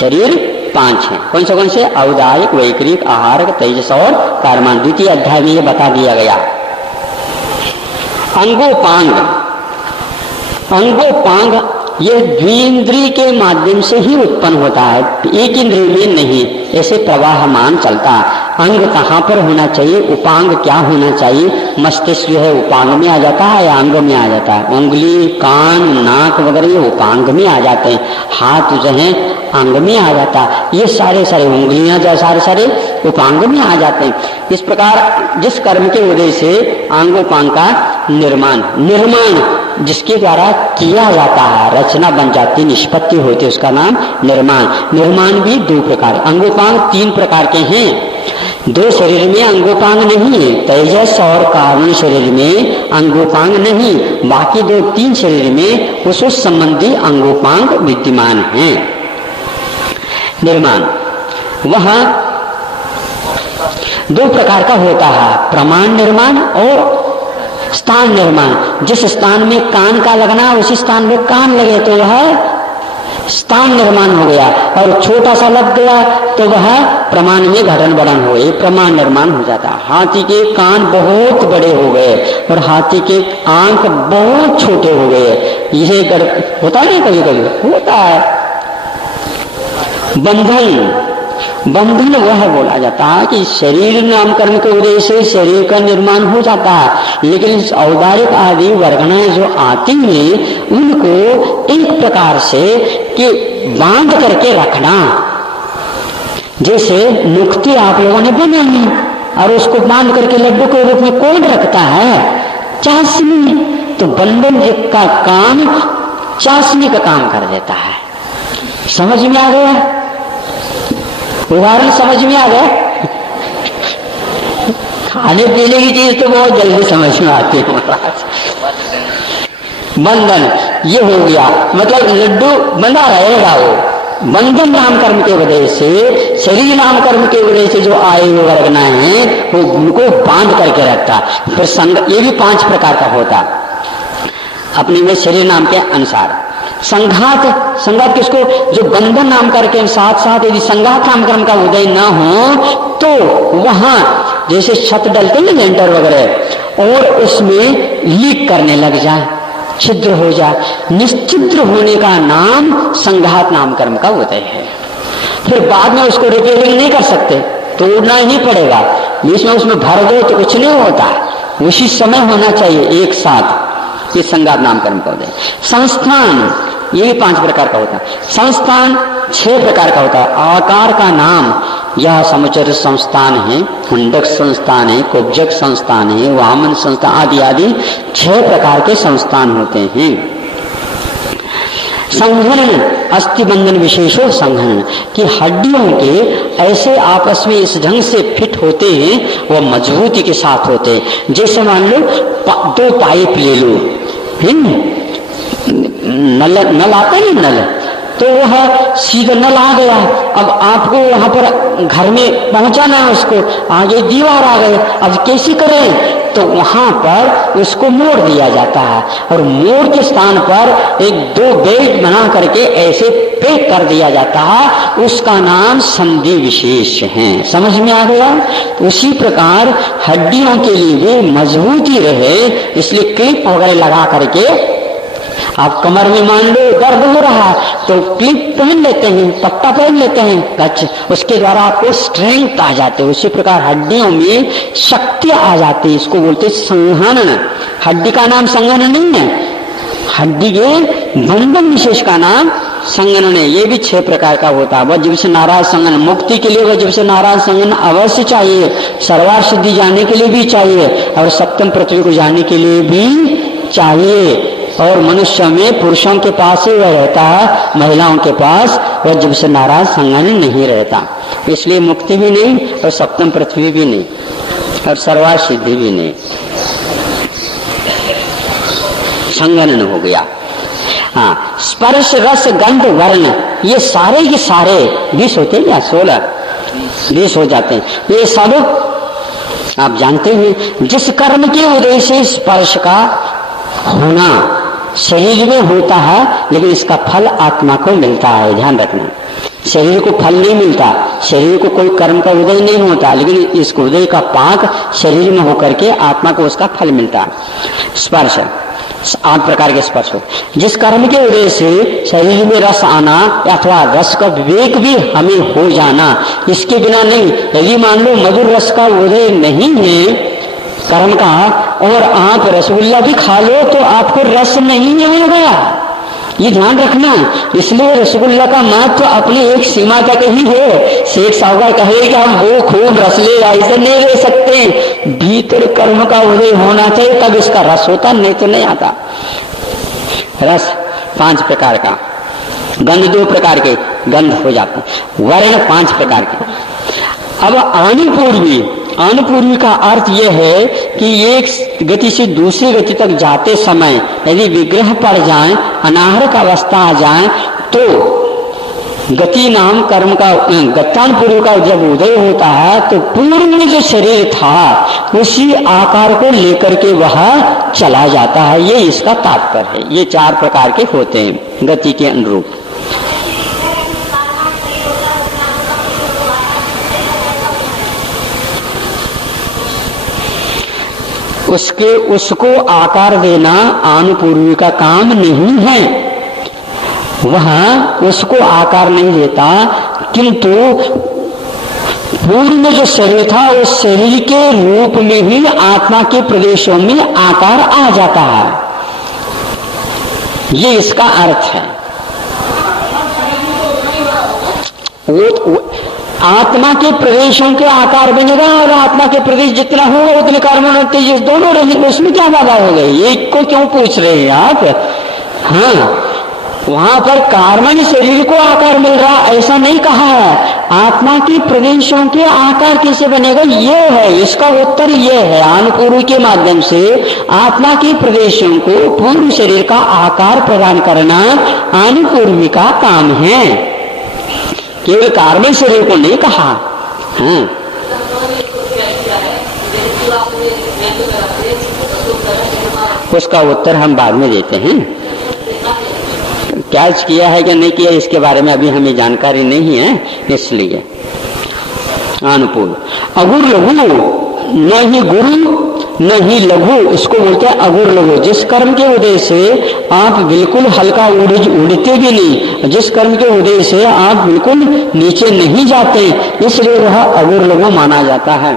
शरीर 5 हैं। कौन से? औदायिक, वैकृतिक, आहारक, तेजस और कर्मान। द्वितीय अध्याय में ये बता दिया गया। अंगोपांग, अंगोपांग ये द्विंद्रिय के माध्यम से ही उत्पन्न होता है, एक इंद्रिय में नहीं। ऐसे प्रवाहमान चलता। अंग कहाँ पर होना चाहिए, उपांग क्या होना चाहिए? मस्तिष्क जो है उपांग में आ जाता है या अंग में आ जाता है? उंगली, कान, नाक वगैरह ये उपांग में आ जाते हैं। हाथ जो है अंग में आ जाता है। ये सारे उंगलियां जो सारे उपांग में आ जाते हैं। इस प्रकार जिस कर्म के उदय से अंगोपांग का निर्माण जिसके द्वारा किया जाता है, रचना बन जाती, निष्पत्ति होती है, उसका नाम निर्माण। निर्माण भी 2 प्रकार, अंगोपांग 3 प्रकार के हैं। 2 शरीर में अंगोपांग नहीं है, तेजस और कारण शरीर में अंगोपांग नहीं, बाकी 2-3 शरीर में उस संबंधी अंगोपांग विद्यमान हैं। निर्माण वहां 2 प्रकार का होता है, प्रमाण निर्माण और स्थान निर्माण। जिस स्थान में कान का लगना उसी स्थान में कान लगे तो वह स्थान निर्माण हो गया, और छोटा सा लग गया तो वह प्रमाण में घटन बढ़न हो गई, प्रमाण निर्माण हो जाता। हाथी के कान बहुत बड़े हो गए और हाथी के आंख बहुत छोटे हो गए, यह होता है कभी कभी होता है। बंधन वह बोला जाता है कि शरीर नाम कर्म के उदय से शरीर का निर्माण हो जाता है, लेकिन औदारिक आदि वर्गणाएं जो आती हैं उनको एक प्रकार से कि बांध करके रखना। जैसे मुक्ति आप लोगों ने बनाई और उसको बांध करके लड्डू के रूप में कौन रखता है? चाशनी। तो बंधन का काम चाशनी का काम कर देता है। समझ में आ गया? उदाहरण समझ में आ गया? खाने पीने की चीज तो बहुत जल्दी समझ में आती है। बंधन ये हो गया, मतलब लड्डू बंधा रहेगा। वो बंधन नाम कर्म के वजह से, शरीर नाम कर्म के वजह से जो आए हुए वर्गनाएं हैं वो उनको बांध करके रखता। फिर संग ये भी 5 प्रकार का होता अपने में शरीर नाम के अनुसार। संघात किसको? जो बंधन नाम करके साथ साथ यदि संघात नाम कर्म का उदय न हो तो वहां जैसे छत डलते हैं लेंटर वगैरह, और उसमें लीक करने लग जाए, छिद्र हो जाए, निश्चिद्र होने का नाम संघात नाम कर्म का उदय है। फिर बाद में उसको रिपेयरिंग नहीं कर सकते, तोड़ना ही पड़ेगा। बीच में उसमें भर दो तो कुछ नहीं होता, उसी समय होना चाहिए एक साथ। ये संघात नाम कर्म का उदय। संस्थान ये भी 5 प्रकार का होता है। संस्थान 6 प्रकार का होता है। आकार का नाम, यह समुचर संस्थान है, हुंडक संस्थान है, कुब्जक संस्थान है, वामन संस्थान आदि आदि 6 प्रकार के संस्थान होते हैं। संघनन, अस्थि बंधन विशेषो संघनन, कि हड्डियों के ऐसे आपस में इस ढंग से फिट होते हैं, वो मजबूती के साथ होते हैं। जैसे मान लो 2 पाइप ले लो, नल आता है ना, नल, तो वह सीधा नल आ गया, अब आपको वहां पर घर में पहुंचाना है उसको, आगे दीवार आ गई, अब कैसे करें? तो वहां पर उसको मोड़ दिया जाता है, और मोड़ के स्थान पर 1-2 बेल्ट बना करके ऐसे पैक कर दिया जाता है, उसका नाम संधि विशेष है। समझ में आ गया? उसी प्रकार हड्डियों के लिए भी मजबूती रहे, इसलिए क्लिप वगैरह लगा करके, आप कमर में मान लो दर्द हो रहा तो क्लिप पहन लेते हैं, पट्टा पहन लेते हैं, कच, उसके द्वारा आपको स्ट्रेंथ आ जाते है। उसी प्रकार हड्डियों में शक्ति आ जाती है, इसको बोलते संघनन। हड्डी का नाम संघनन नहीं है, हड्डी के बंधन विशेष का नाम संघनन है। ये भी 6 प्रकार का होता है। वज्र से नाराज संघनन, मुक्ति के लिए वज्र से नाराज संघनन अवश्य चाहिए, सर्वार सिद्धि जाने के लिए भी चाहिए, और सप्तम पृथ्वी को जाने के लिए भी चाहिए। और मनुष्य में पुरुषों के पास ही वह रहता है, महिलाओं के पास वज्र से नाराज संघनन नहीं रहता। इसलिए मुक्ति भी नहीं, और सप्तम पृथ्वी भी नहीं, और सर्वार सिद्धि भी नहीं, संघनन हो गया। हाँ, स्पर्श रस गंध वर्ण, ये सारे के सारे 20 होते हैं या 16 20 हो जाते हैं। ये सब आप जानते हैं, जिस कर्म के उदय से स्पर्श का होना शरीर में होता है, लेकिन इसका फल आत्मा को मिलता है। ध्यान रखना, शरीर को फल नहीं मिलता, शरीर को कोई कर्म का उदय नहीं होता, लेकिन इस उदय का पाक शरीर में होकर के आत्मा को उसका फल मिलता है। स्पर्श 8 प्रकार के स्पर्श हो। जिस कर्म के उदय से शरीर में रस आना अथवा रस का विवेक भी हमें हो जाना, इसके बिना नहीं। यदि मान लो मधुर रस का उदय नहीं है कर्म का, और आप रसगुल्ला भी खा लो, तो आपको रस नहीं मिलेगा, ये ध्यान रखना। इसलिए रसगुल्ला का महत्व अपनी एक सीमा तक ही है। शेख साहूकार कहे कि हम वो खूब रस ले, ऐसे नहीं ले सकते, भीतर कर्म का उदय होना चाहिए, तब इसका रस होता, नहीं तो नहीं आता। रस 5 प्रकार का, गंध 2 प्रकार के गंध हो जाते, वर्ण 5 प्रकार के। अब अनुपूर्वी, अनुपूर्वी का अर्थ यह है कि एक गति से दूसरी गति तक जाते समय यदि विग्रह पड़ जाए, अनाहरक अवस्था आ जाए, तो गति नाम कर्म का गत्यानुपूर्वी का जब उदय होता है, तो पूर्व में जो शरीर था उसी आकार को लेकर के वह चला जाता है। ये इसका तात्पर्य है। ये 4 प्रकार के होते हैं गति के अनुरूप। उसको आकार देना अनुपूर्वी का काम नहीं है, वह उसको आकार नहीं देता, किंतु पूर्व में जो शरीर था उस शरीर के रूप में ही आत्मा के प्रदेशों में आकार आ जाता है। ये इसका अर्थ है। वो आत्मा के प्रदेशों के आकार बनेगा, और आत्मा के प्रदेश जितना होगा उतने कर्म तेज दोनों रहेंगे, उसमें क्या बाधा हो गई? एक को क्यों पूछ रहे हैं आप? हाँ, वहां पर कार्बन शरीर को आकार मिल रहा, ऐसा नहीं कहा है। आत्मा के प्रदेशों के आकार कैसे बनेगा, ये है इसका उत्तर। ये है अनुपूर्वी के माध्यम से आत्मा के प्रदेशों को पूर्व शरीर का आकार प्रदान करना अनुपूर्वी का काम है, केवल कार्बन शरीर को नहीं कहा। हाँ, उसका उत्तर हम बाद में देते हैं। क्या किया है क्या नहीं किया इसके बारे में अभी हमें जानकारी नहीं है, इसलिए अनुपूर्व। अगुर लघु, न ही गुरु न ही लघु, इसको बोलते हैं अगुर लघु। जिस कर्म के उदय से आप बिल्कुल हल्का उड़ते भी नहीं, जिस कर्म के उदय से आप बिल्कुल नीचे नहीं जाते, इसलिए वह अगुर लघु माना जाता है।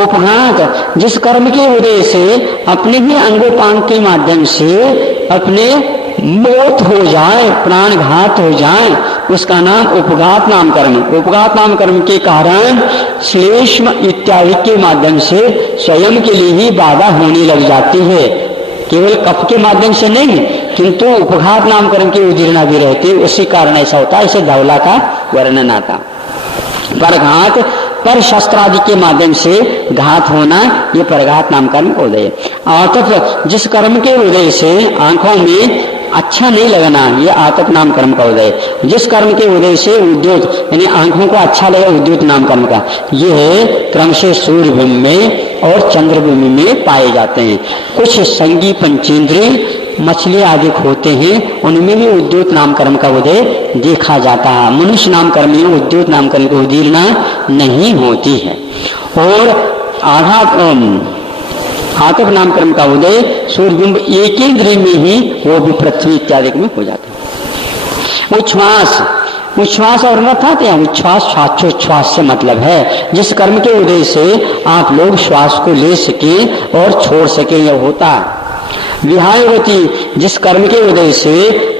उपघात, जिस कर्म के उदय से अपने ही अंगोपांग के माध्यम से अपने मौत हो जाए, प्राणघात हो जाए, उसका नाम उपघात नाम कर्म। उपघात नाम कर्म के कारण श्लेष्म इत्यादि के माध्यम से स्वयं के लिए ही बाधा होने लग जाती है, केवल कफ के माध्यम से नहीं, किंतु उपघात नाम कर्म की उजीर्णा भी रहती है, उसी कारण ऐसा होता है। इसे धवला का वर्णन आता। परघात पर शस्त्र आदि के माध्यम से घात होना, ये परघात नाम कर्म उदय। आतप जिस कर्म के उदय से आंखों में अच्छा नहीं लगना, ये आतप नाम कर्म का उदय। जिस कर्म के उदय से उद्योत यानी आंखों को अच्छा लगे, उद्योत नाम कर्म का, ये क्रम से सूर्यबिंब में और चंद्रबिंब में पाए जाते हैं। कुछ संगी पंचेंद्रिय मछली आदि होते हैं, उनमें भी उद्योत नाम कर्म का उदय देखा जाता है। मनुष्य नाम कर्म में उद्योत नाम कर्म की उदीर्णा नहीं होती है। और आतप नाम कर्म का उदय सूर्यबिंब एक इंद्रिय में ही, वो भी पृथ्वी इत्यादि में हो जाता है। उच्छ्वास और न था, उच्छ्वास श्वासोच्छ्वास से मतलब है। जिस कर्म के उदय से आप लोग श्वास को ले सके और छोड़ सके, यह होता है। विहायवती जिस कर्म के उदय से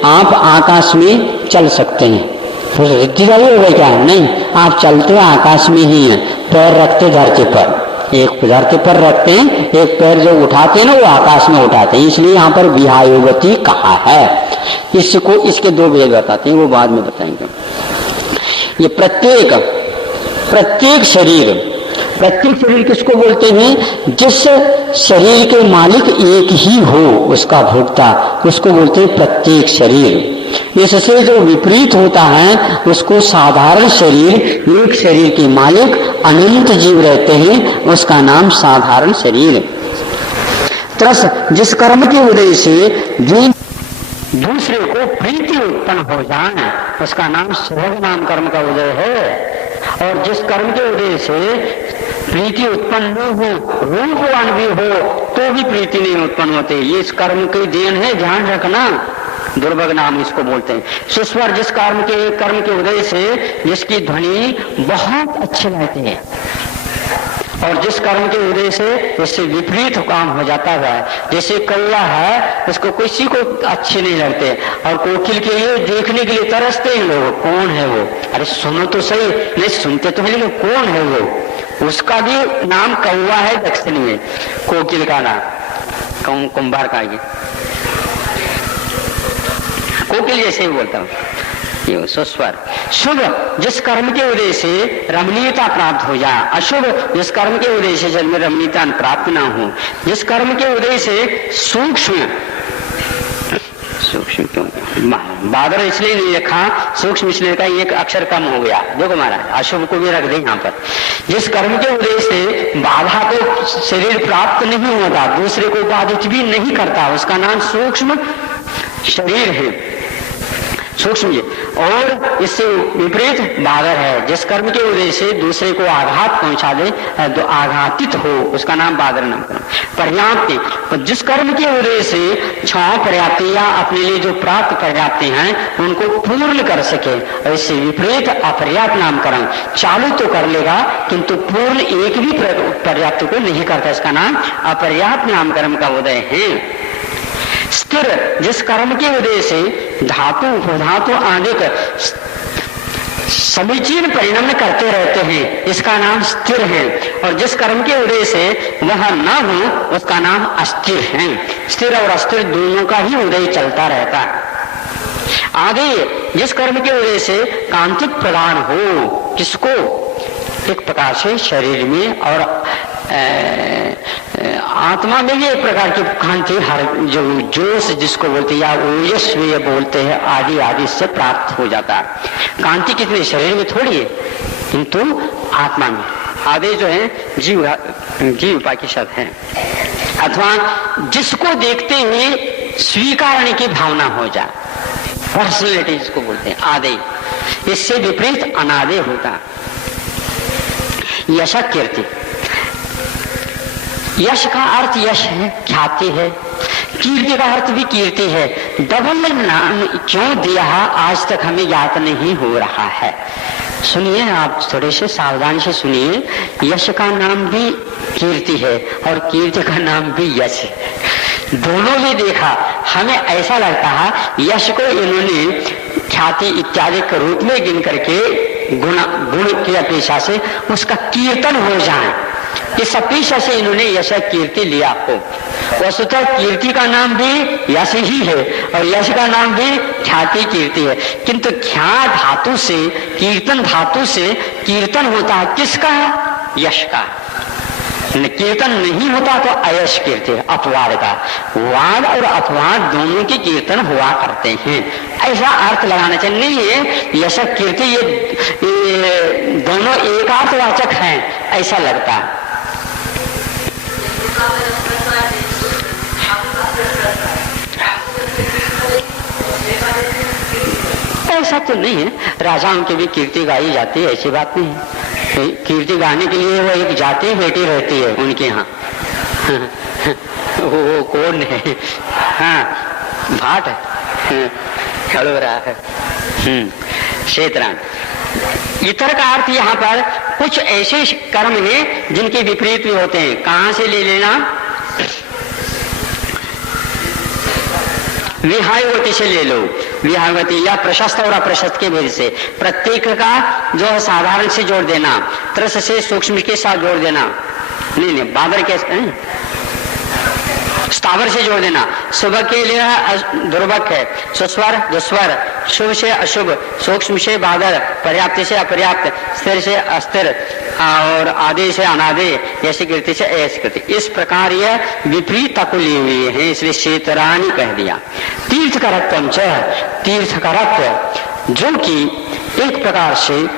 आप आकाश में चल सकते हैं। तो रिद्धि वाली हो गई क्या? नहीं, आप चलते आकाश में ही हैं, पैर रखते धरती पर, एक धरती पर रखते हैं, एक पैर जो उठाते हैं ना, वो आकाश में उठाते हैं, इसलिए यहाँ पर विहायवती कहा है। इसको इसके दो भेद बताते हैं, वो बाद में बताएंगे। ये प्रत्येक शरीर किसको बोलते हैं? जिस शरीर के मालिक एक ही हो, उसका भोक्ता, उसको बोलते हैं प्रत्येक शरीर। इससे जो विपरीत होता है उसको साधारण शरीर, एक शरीर के मालिक अनंत जीव रहते हैं, उसका नाम साधारण शरीर। त्रस जिस कर्म के उदय से दूसरे को प्रीति उत्पन्न हो जाए, उसका नाम सुभग नाम कर्म का उदय है। और जिस कर्म के उदय से प्रीति उत्पन्न न हो, रूपवान भी हो, तो भी प्रीति नहीं उत्पन्न होती, ये इस कर्म की देन है, ध्यान रखना। दुर्भग नाम इसको बोलते हैं। सुस्वर जिस कर्म के उदय से जिसकी ध्वनि बहुत अच्छी लगती है, और जिस कर्म के उदय से उससे विपरीत काम हो जाता है। जैसे कौवा है, उसको किसी को अच्छे नहीं लगते, और कोकिल के लिए देखने के लिए तरसते हैं लोग, कौन है वो? अरे सुनो तो सही, नहीं सुनते तो है, लेकिन कौन है वो? उसका भी नाम कौवा है दक्षिण में, कोकिल का नाम कुंभार का, ये कोकिल जैसे ही बोलता हूँ। ये सुस्वर। शुभ जिस कर्म के उदय से रमणीयता प्राप्त हो जाए, अशुभ जिस कर्म के उदय से जन्म रमणीयता प्राप्त ना हो, जिस कर्म के उदय से सूक्ष्म क्यों बादर इसलिए नहीं रखा, सूक्ष्म इसलिए का एक अक्षर कम हो गया, देखो महाराज, अशुभ को भी रख दे यहाँ पर। जिस कर्म के उदय से बाधा को शरीर प्राप्त नहीं होता, दूसरे को बाधित भी नहीं करता, उसका नाम सूक्ष्म शरीर है, सूक्ष्म ये। और इससे विपरीत बादर है, जिस कर्म के उदय से दूसरे को आघात पहुंचा दे, तो आघातित हो, उसका नाम बादर नाम कर्म। पर्याप्ति जिस कर्म के उदय से छाव पर्याप्ति या अपने लिए जो प्राप्त पर्याप्ति हैं उनको पूर्ण कर सके, और इससे विपरीत अपर्याप्त नाम कर्म। चालू तो कर लेगा किंतु पूर्ण एक भी पर्याप्त को नहीं करता, इसका नाम अपर्याप्त नाम कर्म का उदय है। स्थिर जिस कर्म के उदय से धातु उपधातु आदि समीचीन परिणाम करते रहते हैं, इसका नाम स्थिर है। और जिस कर्म के उदय से वह न हो, उसका नाम अस्थिर है। स्थिर और अस्थिर दोनों का ही उदय चलता रहता है। आगे जिस कर्म के उदय से कांतिक प्रदान हो, किसको? एक प्रकार से शरीर में और आत्मा में भी एक प्रकार की कांति, हर जो जोश जिसको बोलते हैं या ओजस भी ये बोलते हैं, आदि आदि से प्राप्त हो जाता है। कांति कितने शरीर में थोड़ी है, किंतु आत्मा में। आदि जो है जीव उपाय शब्द है। अथवा जिसको देखते हुए स्वीकारने की भावना हो जाए, पर्सनैलिटी जिसको बोलते हैं आदि। इससे विपरीत अनादि होता। यश कीर्ति, यश का अर्थ यश है, ख्याति है, कीर्ति का अर्थ भी कीर्ति है। डबल नाम क्यों दिया आज तक हमें ज्ञात नहीं हो रहा है। सुनिए, आप थोड़े से सावधान से सुनिए। यश का नाम भी कीर्ति है और कीर्ति का नाम भी यश है। दोनों भी देखा। हमें ऐसा लगता है यश को इन्होंने ख्याति इत्यादि के रूप में गिन करके गुण की अपेक्षा से उसका कीर्तन हो जाए, इस अपेक्षा से इन्होंने यश कीर्ति लिया हो। वस्तुतः कीर्ति का नाम भी यश ही है और यश का नाम भी ख्याति कीर्ति है, किंतु ख्या धातु से, कीर्तन धातु से कीर्तन होता है किसका? यश का। कीर्तन नहीं होता तो अयश कीर्ति, अपवाद का। वाद और अपवाद दोनों की कीर्तन हुआ करते हैं, ऐसा अर्थ लगाना चाहिए। नहीं है यश कीर्ति ये दोनों एकार्थवाचक हैं ऐसा लगता है। ऐसा तो नहीं है, राजाओं की भी कीर्ति गाई जाती है, ऐसी बात नहीं है। कीर्ति गाने के लिए वो एक जाति बेटी रहती है उनके यहाँ वो कौन है? हाँ, भाट खड़ो रहा है क्षेत्रान। इतर का अर्थ यहाँ पर कुछ ऐसे कर्म हैं जिनके विपरीत भी होते हैं। कहाँ से ले लेना? विहायवती से ले लो। विहायवती या प्रशस्त और अप्रशस्त के भेद से प्रत्येक का जो है साधारण से जोड़ देना, त्रस से सूक्ष्म के साथ जोड़ देना, नहीं बादर के स्थावर से जोड़ देना। शुभ के लिए दुर्भक है, सुस्वर दुस्वर, शुभ से अशुभ, सूक्ष्म से बादर, पर्याप्त से अपर्याप्त, स्थिर से अस्थिर और आदि से अनादि, ऐसी कृति से ऐसी कृति। इस प्रकार यह विपरीत को लिए हुए है, इसलिए क्षेत्राणी कह दिया। तीर्थकरत्वम च, तीर्थकरत्व जो कि एक प्रकार से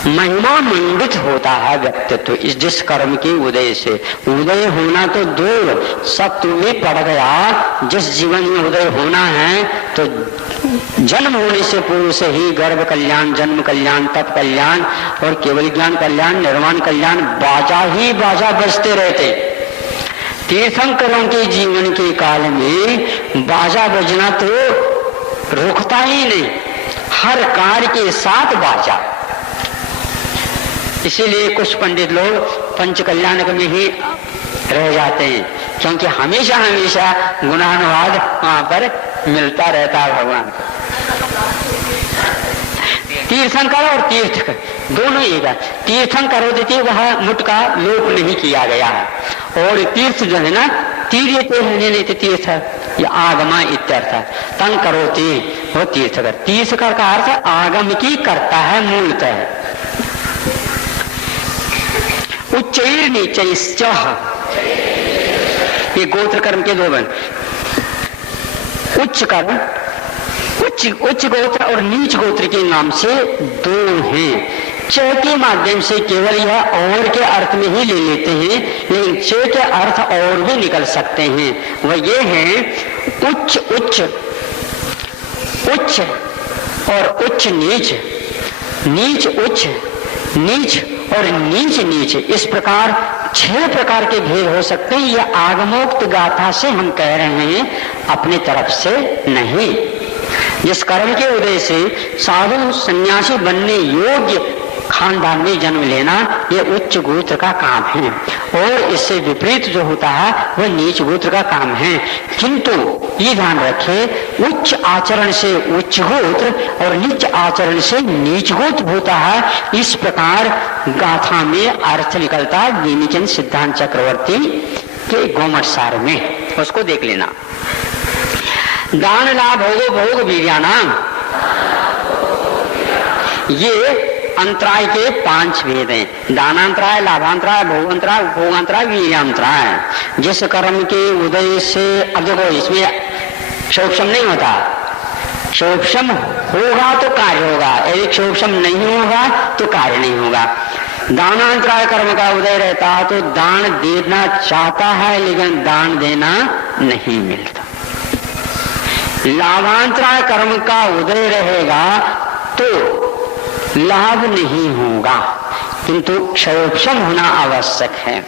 महिमा मंडित होता है व्यक्तित्व इस जिस कर्म के उदय से। उदय होना तो दूर, सत्व में पड़ गया। जिस जीवन में उदय होना है तो जन्म होने से पूर्व से ही गर्भ कल्याण, जन्म कल्याण, तप कल्याण और केवल ज्ञान कल्याण, निर्वाण कल्याण बाजा ही बाजा बजते रहते। तीर्थंकरों के जीवन के काल में बाजा बजना तो रुकता ही नहीं, हर कार्य के साथ बाजा। इसीलिए कुछ पंडित लोग पंच कल्याणक में ही रह जाते हैं, क्योंकि हमेशा हमेशा गुणानुवाद वहां पर मिलता रहता है भगवान का। तीर्थंकर और तीर्थ दोनों एक है। तीर्थंकर देते वह मुठ का लोप नहीं किया गया है, और तीर्थ जो है ना तीर्थ लेते तीर्थ या आगमा इत्यर्थ। तन करोती वो तीर्थकर। तीर्थकर का अर्थ आगम की करता है मूलतः। उच्चैर नीचैश्च, ये गोत्र कर्म के दो बन। उच्च कर्म, उच्च गोत्र और नीच गोत्र के नाम से दो हैं। च के माध्यम से केवल यह और के अर्थ में ही ले लेते हैं, लेकिन च के अर्थ और भी निकल सकते हैं। वह ये है उच्च उच्च, उच्च और उच्च नीच, नीच उच्च, नीच और नीच नीच। इस प्रकार 6 प्रकार के भेद हो सकते हैं। यह आगमोक्त गाथा से हम कह रहे हैं, अपनी तरफ से नहीं। जिस कर्म के उदय से साधु सन्यासी बनने योग्य खानदान में जन्म लेना, यह उच्च गोत्र का काम है, और इससे विपरीत जो होता है वह नीच गोत्र का काम है। किंतु ये ध्यान रखें, उच्च आचरण से उच्च गोत्र और नीच आचरण से नीच गोत्र होता है। इस प्रकार गाथा में अर्थ निकलता है विनिचन सिद्धांत चक्रवर्ती के गोमट सार में, उसको देख लेना। दान लाभ भोगो भोग वीर्यानाम, ये अंतराय के 5 भेद हैं। दानांतराय, लाभांतराय, भोगांतराय, उपभोगांतराय, वीर्यान्तराय। जिस कर्म के उदय से, अब देखो इसमें क्षोभम नहीं होता, क्षोभम होगा तो कार्य होगा, यदि क्षोभम नहीं होगा तो कार्य नहीं होगा। दानांतराय कर्म का उदय रहता है तो दान देना चाहता है लेकिन दान देना नहीं मिलता। लाभांतराय कर्म का उदय रहेगा तो लाभ नहीं होगा, किंतु क्षयोक्षम होना आवश्यक है।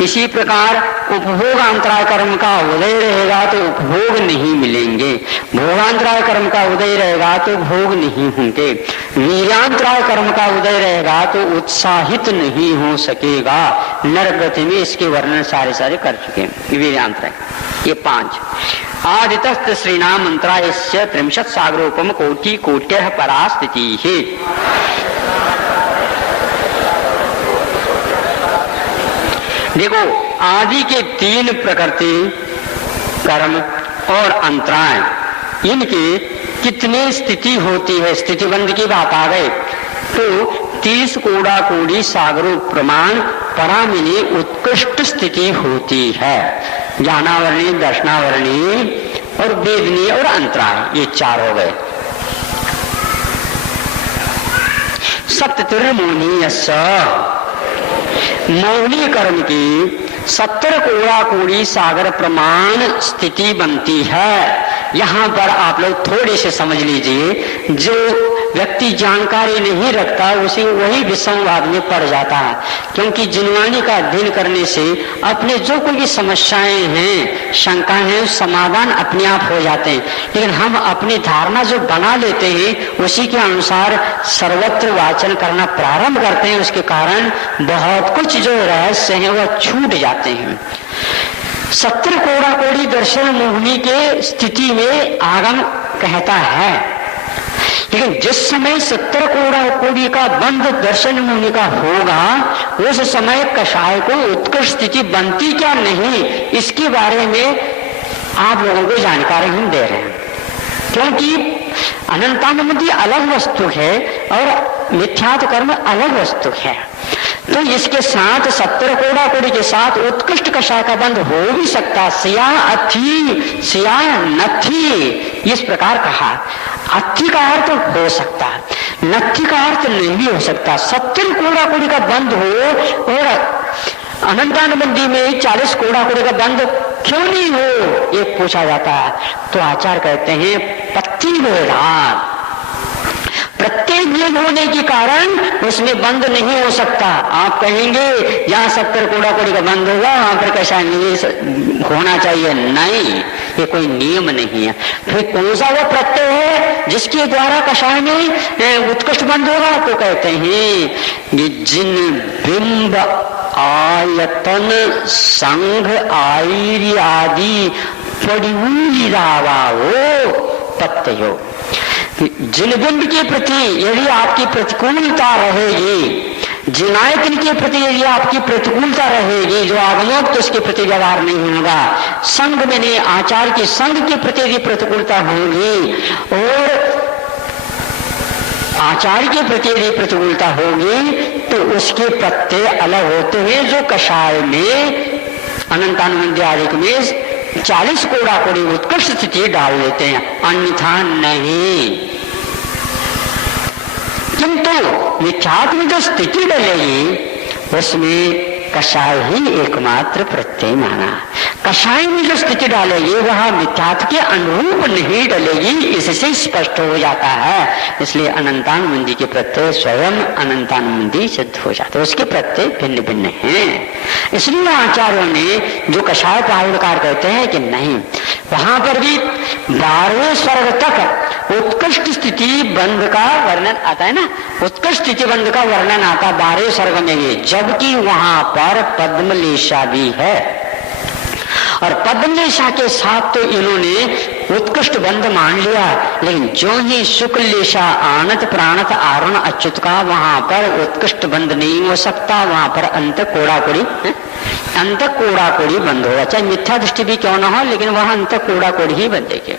इसी प्रकार उपभोगांतराय कर्म का उदय रहेगा तो उपभोग नहीं मिलेंगे, भोगांतराय कर्म का उदय रहेगा तो भोग नहीं होंगे, वीर्यांतराय कर्म का उदय रहेगा तो उत्साहित नहीं हो सकेगा। नरगति में इसके वर्णन सारे कर चुके हैं। वीर्यांतराय ये 5 आदितस्त श्रीनाम मंत्रायस्य 30 सागरोपम कोटि कोट्यः परा स्थितिः। देखो आदि के 3 प्रकृति कर्म और अंतराय, इनकी कितनी स्थिति होती है, स्थितिबंध की बात आ गई तो 30 कोड़ा कोड़ी सागरों प्रमाण परामिनी उत्कृष्ट स्थिति होती है। ज्ञानावरणी, दर्शनावरणी और वेदनी और अंतराय, ये 4 हो गए। सप्ततिर्मोहनीयस्स, मोहनी कर्म की 70 कोड़ा कोड़ी सागर प्रमाण स्थिति बनती है। यहाँ पर आप लोग थोड़े से समझ लीजिए, जो व्यक्ति जानकारी नहीं रखता उसी वही विसंवाद में पड़ जाता है, क्योंकि जिनवाणी का अध्ययन करने से अपने जो कोई समस्याएं हैं, शंकाएं हैं, समाधान अपने आप हो जाते हैं। लेकिन हम अपनी धारणा जो बना लेते हैं उसी के अनुसार सर्वत्र वाचन करना प्रारंभ करते हैं, उसके कारण बहुत कुछ जो रहस्य है वह छूट जाते हैं। 70 कोड़ा कोड़ी दर्शन मोहिनी के स्थिति में आगम कहता है, लेकिन जिस समय 70 कोड़ा कोड़ी का बंध दर्शन मोहिनी का होगा उस समय कषाय को उत्कृष्ट स्थिति बनती क्या नहीं, इसके बारे में आप लोगों को जानकारी हम दे रहे हैं। क्योंकि अनंतानुमति अलग वस्तु है और मिथ्यात्व कर्म अलग वस्तु है, तो इसके साथ 70 कोड़ा कोड़ी के साथ उत्कृष्ट कषाय का बंध हो भी सकता। सिया अथी सिया नथी, इस प्रकार कहा। अथी का अर्थ हो सकता, नथी का अर्थ नहीं हो सकता। 70 कोड़ा कोड़ी का बंध हो और अनंतानुबंधी में 40 कोड़ा कोड़ी का बंध क्यों नहीं हो, ये पूछा जाता है। तो आचार्य कहते हैं पत्ती वेदात, प्रत्येक भेद होने के कारण उसमें बंद नहीं हो सकता। आप कहेंगे जहाँ 70 कोड़ा कोड़ी का बंद होगा वहां पर कैसा नहीं होना चाहिए, नहीं, ये कोई नियम नहीं है। फिर कौन सा वो प्रत्यय है जिसके द्वारा कषाय में उत्कृष्ट बंद होगा? तो कहते हैं ये जिन बिंब आयतन संघ आईर आदि पड़िरावा हो प्रत्ययो। जिन बिंब के प्रति यदि आपकी प्रतिकूलता रहेगी, जिनायतन के प्रति यदि आपकी प्रतिकूलता रहेगी, जो आगमोक्त तो उसके प्रति व्यवहार नहीं होगा। संघ में आचार के संघ के प्रति यदि प्रतिकूलता होगी और आचार्य के प्रति यदि प्रतिकूलता होगी तो उसके प्रत्यय अलग होते हैं, जो कषाय में अनंतानुबंधी आदि में 40 कोड़ा कोड़ी उत्कृष्ट स्थिति डाल देते हैं, अन्यथा नहीं। किंतु मिथ्यात्व में जो स्थिति डलेगी उसमें कषाय ही एकमात्र प्रत्यय माना। कषाय में जो स्थिति डालेगी वह मिथ्यात्व के अनुरूप नहीं डलेगी, इससे स्पष्ट हो जाता है। इसलिए अनंतानुबंधी के प्रत्यय स्वयं अनंतानुबंधी सिद्ध हो जाते हैं, उसके प्रत्यय भिन्न भिन्न हैं। इसलिए आचार्यों ने जो कषाय प्रारूढ़कार कहते हैं कि नहीं, वहां पर भी 12वें स्वर्ग तक उत्कृष्ट स्थिति बंध का वर्णन आता है ना, उत्कृष्ट स्थिति बंध का वर्णन आता 12वें स्वर्ग में भी, जबकि वहां पर पद्मलेशा भी है। और पद्मलेशा के साथ तो इन्होंने उत्कृष्ट बंध मान लिया, लेकिन जो ही शुक्ल लेशा आनत प्राणत आरुण अच्युत का, वहां पर उत्कृष्ट बंध नहीं हो सकता, वहां पर अंत कोड़ा कोड़ी अंत कोड़ा कोड़ी बंद होगा, चाहे मिथ्या दृष्टि भी क्यों ना हो, लेकिन वहां अंत कोड़ा कोड़ी ही बंधेगी।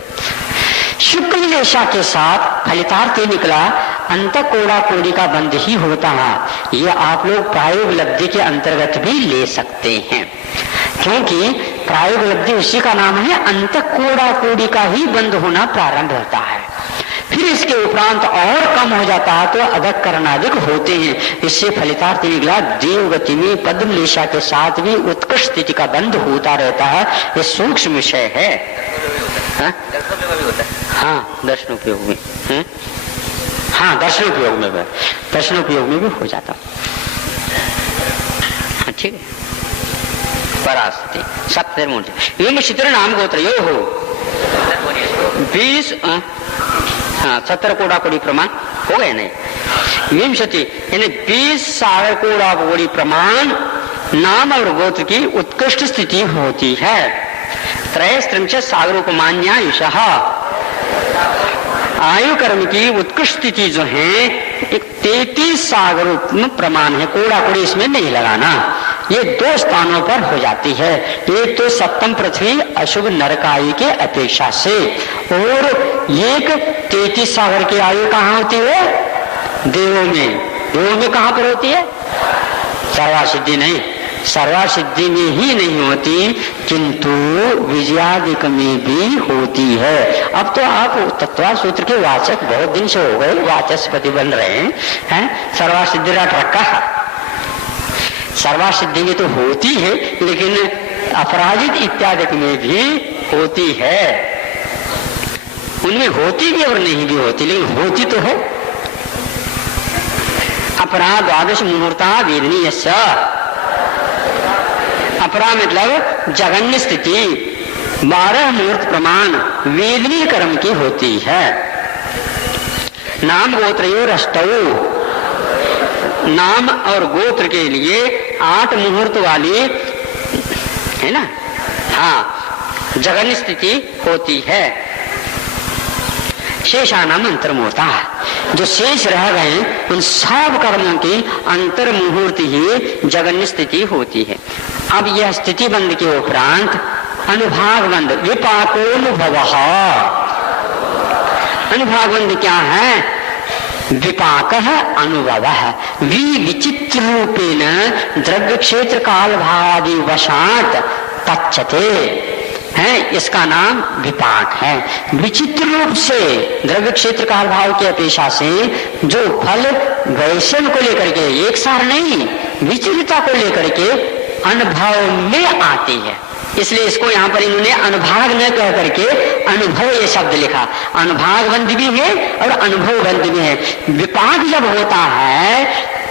शुक्ल लेशा के साथ फलितार्थ निकला अंत कोड़ा कोड़ी का बंध ही होता है। ये आप लोग प्रायोगलब्धि के अंतर्गत भी ले सकते हैं, क्योंकि प्रायोगलब्धि उसी का नाम है, अंत कोड़ा कोड़ी का ही बंद होना प्रारंभ होता है। फिर इसके उपरांत और कम हो जाता है तो अधक करणाधिक होते हैं। इससे फलितार्थ निकला देवगति में पद्मलेशा के साथ भी उत्कृष्ट स्थिति का बंध होता रहता है। ये सूक्ष्म विषय है। हाँ, दर्शनोपयोग में, हाँ दर्शनोपयोग में भी, दर्शनोपयोग में भी हो जाता। हाँ ठीक है। परास्ति सप्तमूर्ति ये चित्र नाम गोत्र यो हो 20 70 कोड़ा कोड़ी प्रमाण हो गए नहीं। विंशति यानी 20 सागर कोड़ा कोड़ी प्रमाण नाम और गोत्र की उत्कृष्ट स्थिति होती है। त्रयस्त्रिंश सागरोपमान्यायुषः। आयु कर्म की उत्कृष्ट स्थिति जो है एक 33 सागरों प्रमाण है, कोड़ा कोड़ी इसमें नहीं लगाना। ये 2 स्थानों पर हो जाती है, एक तो सप्तम पृथ्वी अशुभ नरकायु के अपेक्षा से, और एक 33 सागर की आयु कहाँ होती है? देवों में। देवों में कहाँ पर होती है? सर्वासिद्धि नहीं, सर्वासिद्धि में ही नहीं होती, किंतु विजयादिक में भी होती है। अब तो आप तत्व सूत्र के वाचक बहुत दिन से हो गए, वाचस्पति बन रहे हैं, सर्वासिद्धि रखा। सर्वासिद्धि में तो होती है, लेकिन अपराजित इत्यादि में भी होती है। उनमें होती भी और नहीं भी होती, लेकिन होती तो है। अपरा द्वादश मुहूर्ता वेदनीय। अपरा मतलब जघन्य स्थिति 12 मुहूर्त प्रमाण वेदनीय कर्म की होती है। नाम गोत्रयोर अष्टौ, नाम और गोत्र के लिए 8 मुहूर्त वाली है ना, हाँ, जघन्य स्थिति होती है। शेषानाम अंतर्मुहूर्ता, जो शेष रह गए उन सब कर्मों की अंतर मुहूर्त ही जघन्य स्थिति होती है। अब यह स्थिति बंध के उपरांत अनुभाग बंध विपाकोनुभव। अनुभाग बंध क्या है? विपाक अनुभव विचित्र रूपेण द्रव्य क्षेत्र काल भावादि वशात तच्छते है, इसका नाम विपाक है। विचित्र रूप से द्रव्य क्षेत्र काल भाव की अपेक्षा से जो फल वैषम को लेकर के, एक सार नहीं, विचित्रता को लेकर के अनुभव में आती है, इसलिए इसको यहाँ पर इन्होंने अनुभाग न कह करके अनुभव ये शब्द लिखा। अनुभाग बंध भी है और अनुभव बंध भी है। विपाक जब होता है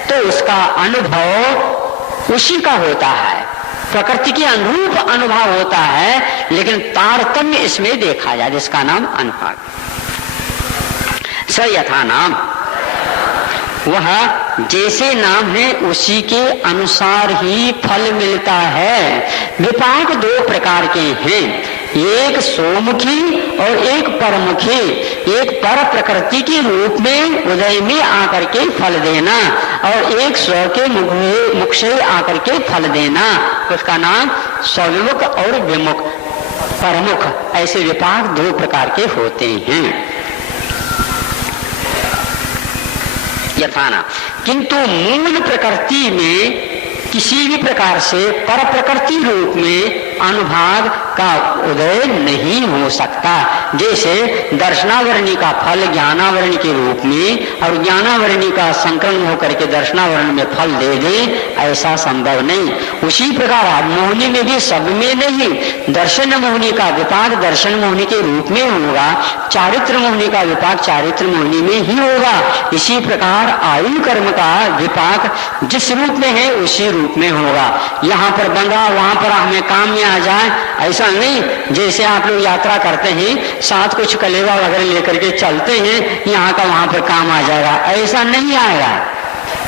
तो उसका अनुभव उसी का होता है, प्रकृति के अनुरूप अनुभव होता है, लेकिन तारतम्य इसमें देखा जाए, जिसका नाम अनुभाग। स यथा नाम, वह जैसे नाम है उसी के अनुसार ही फल मिलता है। विपाक 2 प्रकार के हैं, एक स्वमुखी और एक परमुखी। एक पर प्रकृति के रूप में उदय में आकर के फल देना, और एक स्व के मुख से आकर के फल देना, उसका नाम स्वविमुख और विमुख, परमुख। ऐसे विपाक 2 प्रकार के होते हैं। यथाना, किंतु मूल प्रकृति में किसी भी प्रकार से पर प्रकृति रूप में अनुभाग का उदय नहीं हो सकता। जैसे दर्शनावरणी का फल ज्ञानावरणी के रूप में और ज्ञानावरणी का संकलन होकर के दर्शनावरणी में फल दे दे, ऐसा संभव नहीं। उसी प्रकार मोहनी में भी सब में नहीं, दर्शन मोहनी का विपाक दर्शन मोहनी के रूप में होगा, चारित्र मोहनी का विपाक चारित्र मोहनी में ही होगा। इसी प्रकार आयु कर्म का विपाक जिस रूप में है उसी रूप में होगा। यहाँ पर बंधा वहां पर हमें काम में आ जाए, ऐसा नहीं। जैसे आप लोग यात्रा करते हैं, साथ कुछ कलेवा वगैरह लेकर के चलते हैं, यहाँ का वहां पर काम आ जाएगा, ऐसा नहीं आएगा।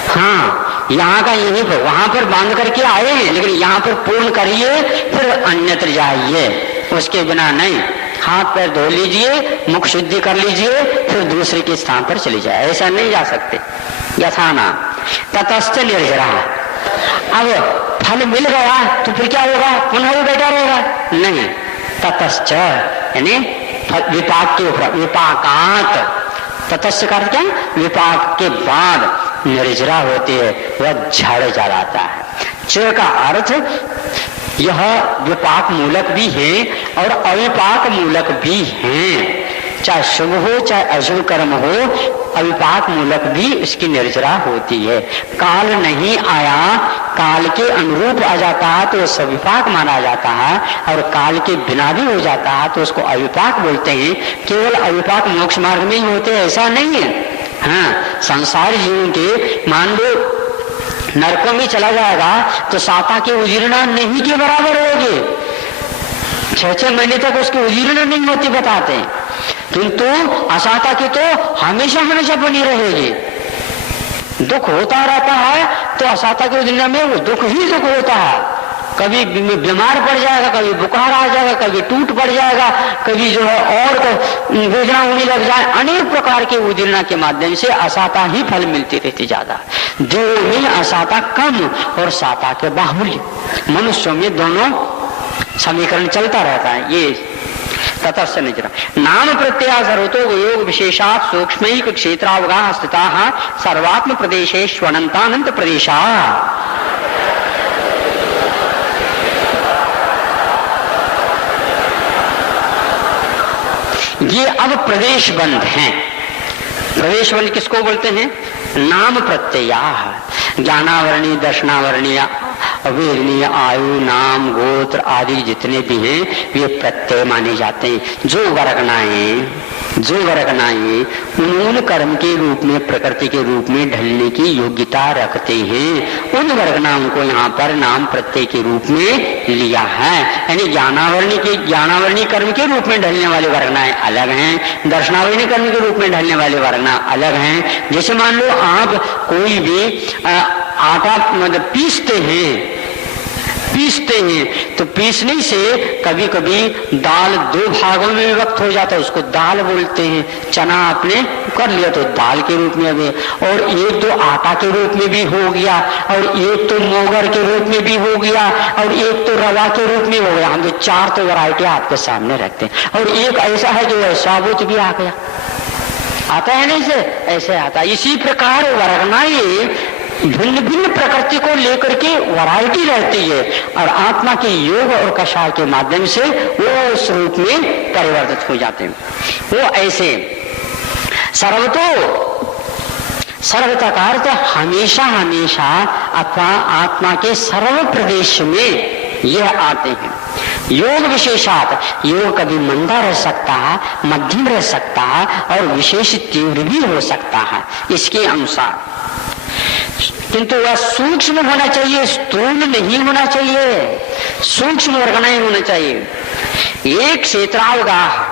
हाँ, यहाँ का यही पर वहां पर बांध करके आए हैं, लेकिन यहाँ पर पूर्ण करिए फिर अन्यत्र जाइए, उसके बिना नहीं। हाथ पैर धो लीजिए, मुख शुद्धि कर लीजिए, फिर दूसरे के स्थान पर चले जाए, ऐसा नहीं जा सकते। यथाना ततश्च निर्जरा, अब फल मिल गया तो फिर क्या होगा? पुनः वो बैठा रहेगा? नहीं। ततश्च यानी विपाक के ऊपर, विपाकात, ततश्च का अर्थ क्या? विपाक के बाद निर्जरा होती है, वह झड़ जाता है। च का अर्थ यह विपाक मूलक भी है और अविपाक मूलक भी है। चाहे शुभ हो चाहे अशुभ कर्म हो, अविपाक मूलक भी इसकी निर्जरा होती है। काल नहीं आया, काल के अनुरूप आ जाता है तो सविपाक माना जाता है, और काल के बिना भी हो जाता है तो उसको अविपाक बोलते हैं। केवल अविपाक मोक्ष मार्ग में ही होते हैं ऐसा नहीं है। हाँ, संसार जीवन के मान लो नरकों में चला जाएगा तो साता के उजीर्ण नहीं के बराबर होगी, 6-6 महीने तक उसकी उजीर्ण नहीं होती बताते, किंतु असाता की तो हमेशा हमेशा बनी रहेगी। दुख होता रहता है तो असाता के उजीर्ण में वो दुख ही दुख होता है, कभी बीमार पड़ जाएगा, कभी बुखार आ जाएगा, कभी टूट पड़ जाएगा, कभी जो है और वेदना होने लग जाए। अनेक प्रकार के उदीर्णा के माध्यम से असाता ही फल मिलती रहती ज्यादा। देव में असाता कम और साता के बाहुल्य, मनुष्यों में दोनों समीकरण चलता रहता है। ये ततश्च निजरा नाम प्रत्यय सर्वतो योग विशेषात् सूक्ष्मैक क्षेत्रावगाह स्थिताः सर्वात्म प्रदेशेष्वनन्तानंत प्रदेशा। ये अब प्रदेश बंध हैं। प्रदेश बंध किसको बोलते हैं? नाम प्रत्यय, ज्ञानावरणीय, दर्शनावरणीय, वेदनीय, आयु, नाम, गोत्र आदि जितने भी हैं वे प्रत्यय माने जाते हैं। जो वर्गनाएं उन कर्म के रूप में, प्रकृति के रूप में ढलने की योग्यता रखते हैं, उन वर्गनाओं को यहाँ पर नाम प्रत्यय के रूप में लिया है। यानी ज्ञानावरणीय कर्म के रूप में ढलने वाले वर्गनाएं अलग हैं, दर्शनावरणीय कर्म के रूप में ढलने वाले वर्गना अलग हैं। जैसे मान लो आप कोई भी आटा मतलब पीसते हैं, तो पीसने से कभी कभी दाल दो भागों में विभक्त हो जाता है, उसको दाल बोलते हैं। चना आपने कर लिया तो दाल के रूप में अभी, और एक तो आटा के रूप में भी हो गया, और एक तो मोगर के रूप में भी हो गया, और एक तो रवा के रूप में हो गया। हम तो चार तो वैरायटी आपके सामने रखते हैं। और एक ऐसा है जो साबुत भी आ गया, आता है नहीं से ऐसे आता है। इसी प्रकार वर्गनाएं भिन्न भिन्न प्रकृति को लेकर के वैरायटी रहती है, और आत्मा के योग और कषाय के माध्यम से वो उस रूप में परिवर्तित हो जाते हैं। वो ऐसे सर्वता का अर्थ हमेशा हमेशा अथवा आत्मा के सर्व प्रदेश में यह आते हैं। योग विशेषात, योग कभी मंदा रह सकता है, मध्यम रह सकता है, और विशेष तीव्र भी हो सकता है इसके अनुसार, किंतु वह सूक्ष्म होना चाहिए, स्थूल नहीं होना चाहिए। सूक्ष्म वर्गनाएं होना चाहिए। एक क्षेत्रावगाह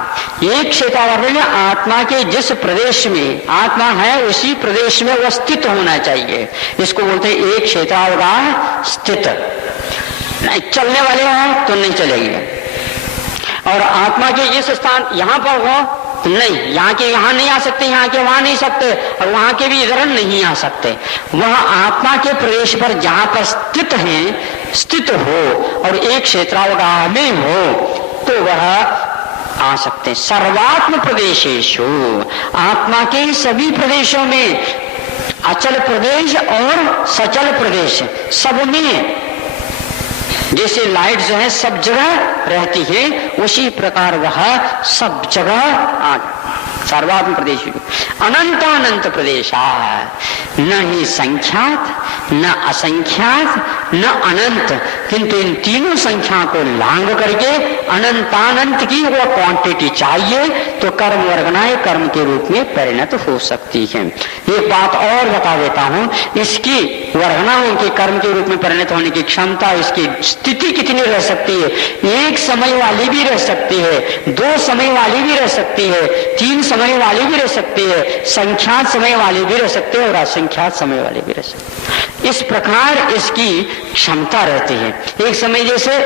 में आत्मा के जिस प्रदेश में आत्मा है उसी प्रदेश में वह स्थित होना चाहिए। इसको बोलते हैं एक क्षेत्रावगाह स्थित। चलने वाले हैं तो नहीं चलेंगे, और आत्मा के जिस स्थान यहाँ पर हो नहीं, यहाँ के यहाँ नहीं आ सकते, यहाँ के वहां नहीं सकते, और वहां के भी इधर नहीं आ सकते। वह आत्मा के प्रदेश पर जहाँ पर स्थित हो और एक क्षेत्रावगाह में हो तो वह आ सकते। सर्वात्म प्रदेशेषु, आत्मा के सभी प्रदेशों में, अचल प्रदेश और सचल प्रदेश सब में, जैसे लाइट जो है सब जगह रहती है उसी प्रकार वह सब जगह सर्वात्म प्रदेश, अनंतानंत प्रदेश, न ही संख्यात न असंख्यात न अनंत, किंतु इन तीनों संख्या को लांग करके अनंतानंत की वो क्वांटिटी चाहिए तो कर्म वर्गनाएं कर्म के रूप में परिणत हो सकती है। एक बात और बता देता हूं, इसकी वर्गनाओं के कर्म के रूप में परिणत होने की क्षमता, इसकी स्थिति कितनी रह सकती है? एक समय वाली भी रह सकती है, दो समय वाली भी रह सकती है, तीन समय वाली भी रह सकती है, संख्यात समय वाली भी रह सकती है और असंख्यात समय वाली भी रह सकती है। इस प्रकार इसकी क्षमता रहती है। एक समय जैसे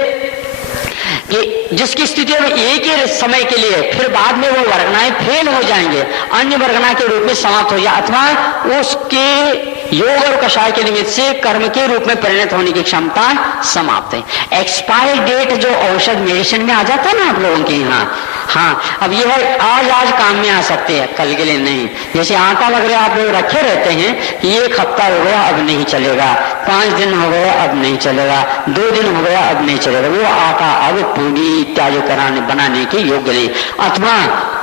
कि जिसकी स्थिति में एक ही समय के लिए, फिर बाद में वो वर्गनाएं फेल हो जाएंगे, अन्य वर्गना के रूप में समाप्त हो जाए, अथवा उसके योग और कषाय के निमित्त से कर्म के रूप में परिणत होने की क्षमता समाप्त है। एक्सपायरी डेट जो औषध मेडिसिन में आ जाता है ना आप लोगों के यहाँ, हाँ, अब यह है आज काम में आ सकते हैं, कल के लिए नहीं। जैसे आटा वगैरह आप लोग रखे रहते हैं कि एक हफ्ता हो गया अब नहीं चलेगा, 5 दिन हो गया अब नहीं चलेगा, 2 दिन हो गया अब नहीं चलेगा, वो आटा अब पूरी इत्यादि बनाने के योग्य नहीं, अथवा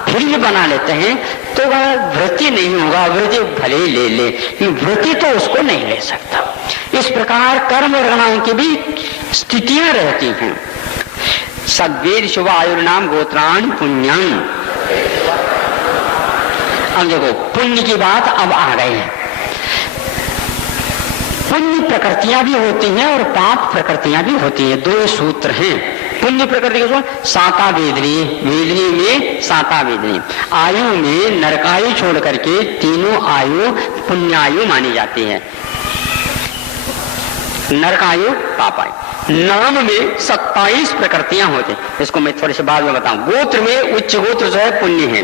फिर भी बना लेते हैं तो वह वृत्ति नहीं होगा, वृत्ति भले ही ले ले, वृत्ति तो उसको नहीं ले सकता। इस प्रकार कर्म वर्गनाओं की भी स्थितियां रहती हैं। सद्वेद शुभ आयुर्नाम गोत्रान पुण्यं। अब देखो पुण्य की बात अब आ गई है। पुण्य प्रकृतियां भी होती हैं और पाप प्रकृतियां भी होती हैं, 2 सूत्र हैं। पुण्य प्रकृति को साता वेदनी, वेदनी में साता वेदनी, आयु में नरकायु छोड़ करके तीनों आयु पुण्यायु मानी जाती है, नरकायु पापायु। नाम में 27 प्रकृतियां होती। इसको मैं थोड़ी सी बाद में बताऊं। गोत्र में उच्च गोत्र जो है पुण्य है।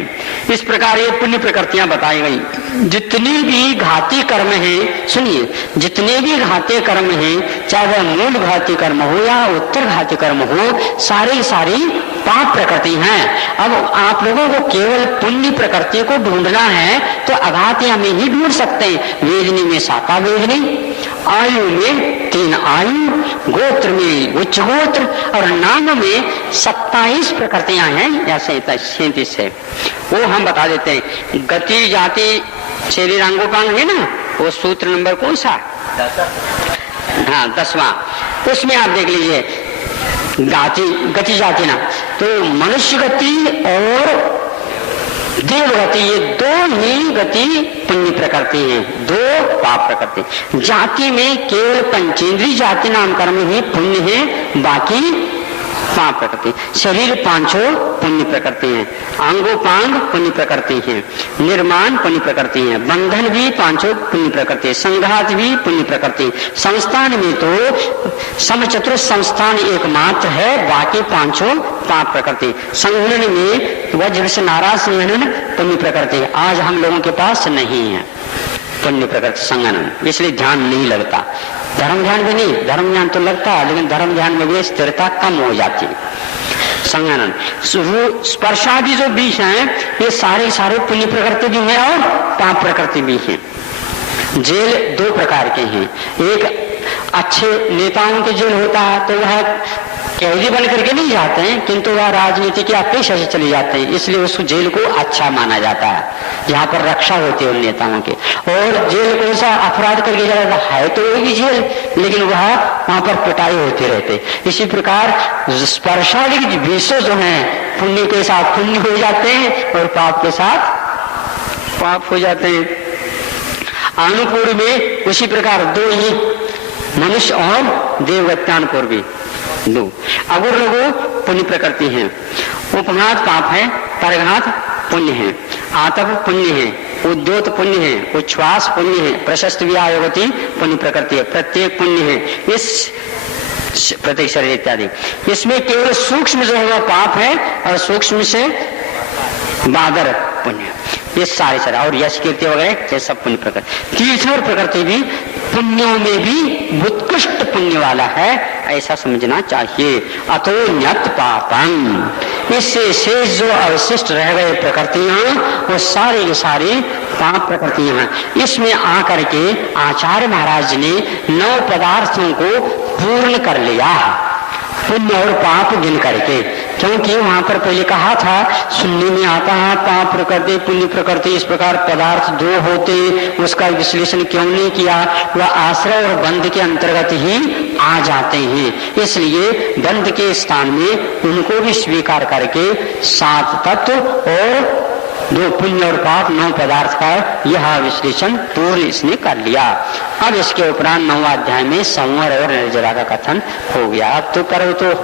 इस प्रकार ये पुण्य प्रकृतियां बताई गई। जितनी भी घाती कर्म है, सुनिए, जितने भी घाती कर्म है, चाहे वह मूल घाती कर्म हो या उत्तर घाती कर्म हो, सारी सारी पाप प्रकृति हैं। अब आप लोगों को केवल पुण्य प्रकृति को ढूंढना है तो अघातियां में ही ढूंढ सकते हैं। वेदनी में शाखा वेदनी, आयु में 3 आयु, गोत्र में उच्च गोत्र और नाम में 27 प्रकृतियां हैं या 37 है। वो हम बता देते हैं। गति जाति शरीरांगोपांग है ना, वो सूत्र नंबर कौन सा? 10वां। उसमें आप देख लीजिए गति जाति ना, तो मनुष्य गति और देव गति, ये 2 ही गति पुण्य प्रकृति है, 2 पाप प्रकृति। जाति में केवल पंचेंद्रीय जाति नाम कर्म ही पुण्य है, बाकी पाप प्रकृति। शरीर 5 पुण्य प्रकृति है, अंगोपांग पुण्य प्रकृति है, निर्माण पुण्य प्रकृति है, बंधन भी 5 पुण्य प्रकृति, संघात भी पुण्य प्रकृति। संस्थान में तो समचतुर संस्थान एकमात्र है, बाकी 5 पाप प्रकृति। संघनन में वज्र से नाराज संघनन पुण्य प्रकृति आज हम लोगों के पास नहीं है, पुण्य प्रकृति संघनन, इसलिए ध्यान नहीं लगता। धर्म ध्यान भी नहीं, धर्म ध्यान तो लगता है लेकिन धर्म ध्यान में भी स्थिरता कम हो जाती है। संज्ञानन स्पर्शादि जो बीज हैं, ये सारे सारे पुण्य प्रकृति भी हैं और पाप प्रकृति भी हैं। जेल 2 प्रकार के हैं। एक अच्छे नेताओं के जेल होता है तो वह कैदी बन करके नहीं जाते हैं, किंतु वह राजनीति के अपेक्षा से चले जाते हैं, इसलिए उस जेल को अच्छा माना जाता है, जहाँ पर रक्षा होती है उन नेताओं की। और जेल को ऐसा अपराध करके जाता है तो वही जेल, लेकिन वहाँ पर पिटाई होती रहती। इसी प्रकार स्पर्शादिक विषय जो है पुण्य के साथ पुण्य हो जाते हैं और पाप के साथ पाप हो जाते हैं। अनुपूर्व में उसी प्रकार 2 ही, मनुष्य और देवगत्यानुपूर भी 2। अगुर लोगो पुण्य प्रकृति है, उपघात पाप है, परघात पुण्य है, आतप पुण्य है, उद्योत पुण्य है, उच्छ्वास पुण्य है, प्रशस्त व्यायोगति पुण्य प्रकृति है, प्रत्येक पुण्य है, इस प्रत्येक शरीर इत्यादि। इसमें केवल सूक्ष्म जो है वह पाप है और सूक्ष्म से बादर पुण्य, ये सारे सारे और यश कीर्ति वगैरह ये सब पुण्य प्रकृति। तीसरी प्रकृति भी पुण्यों में भी उत्कृष्ट पुण्य वाला है, ऐसा समझना चाहिए। अतो न्यत पापम, इससे शेष जो अवशिष्ट रह गए प्रकृतियां वो सारी की सारी पाप प्रकृतियां हैं। इसमें आकर के आचार्य महाराज ने 9 पदार्थों को पूर्ण कर लिया, पुण्य और पाप गिन करके। क्योंकि वहां पर पहले कहा था, सुनने में आता है पाप प्रकृति पुण्य प्रकृति इस प्रकार पदार्थ 2 होते, उसका विश्लेषण क्यों नहीं किया? वह आश्रय और बंध के अंतर्गत ही आ जाते हैं, इसलिए बंध के स्थान में उनको भी स्वीकार करके 7 तत्व और 2 पुण्य और पाप 9 पदार्थ का यह विश्लेषण पूर्ण इसने कर लिया। अब इसके उपरांत 9वां अध्याय में संवर और निर्जरा का कथन हो गया। अब तो करो तो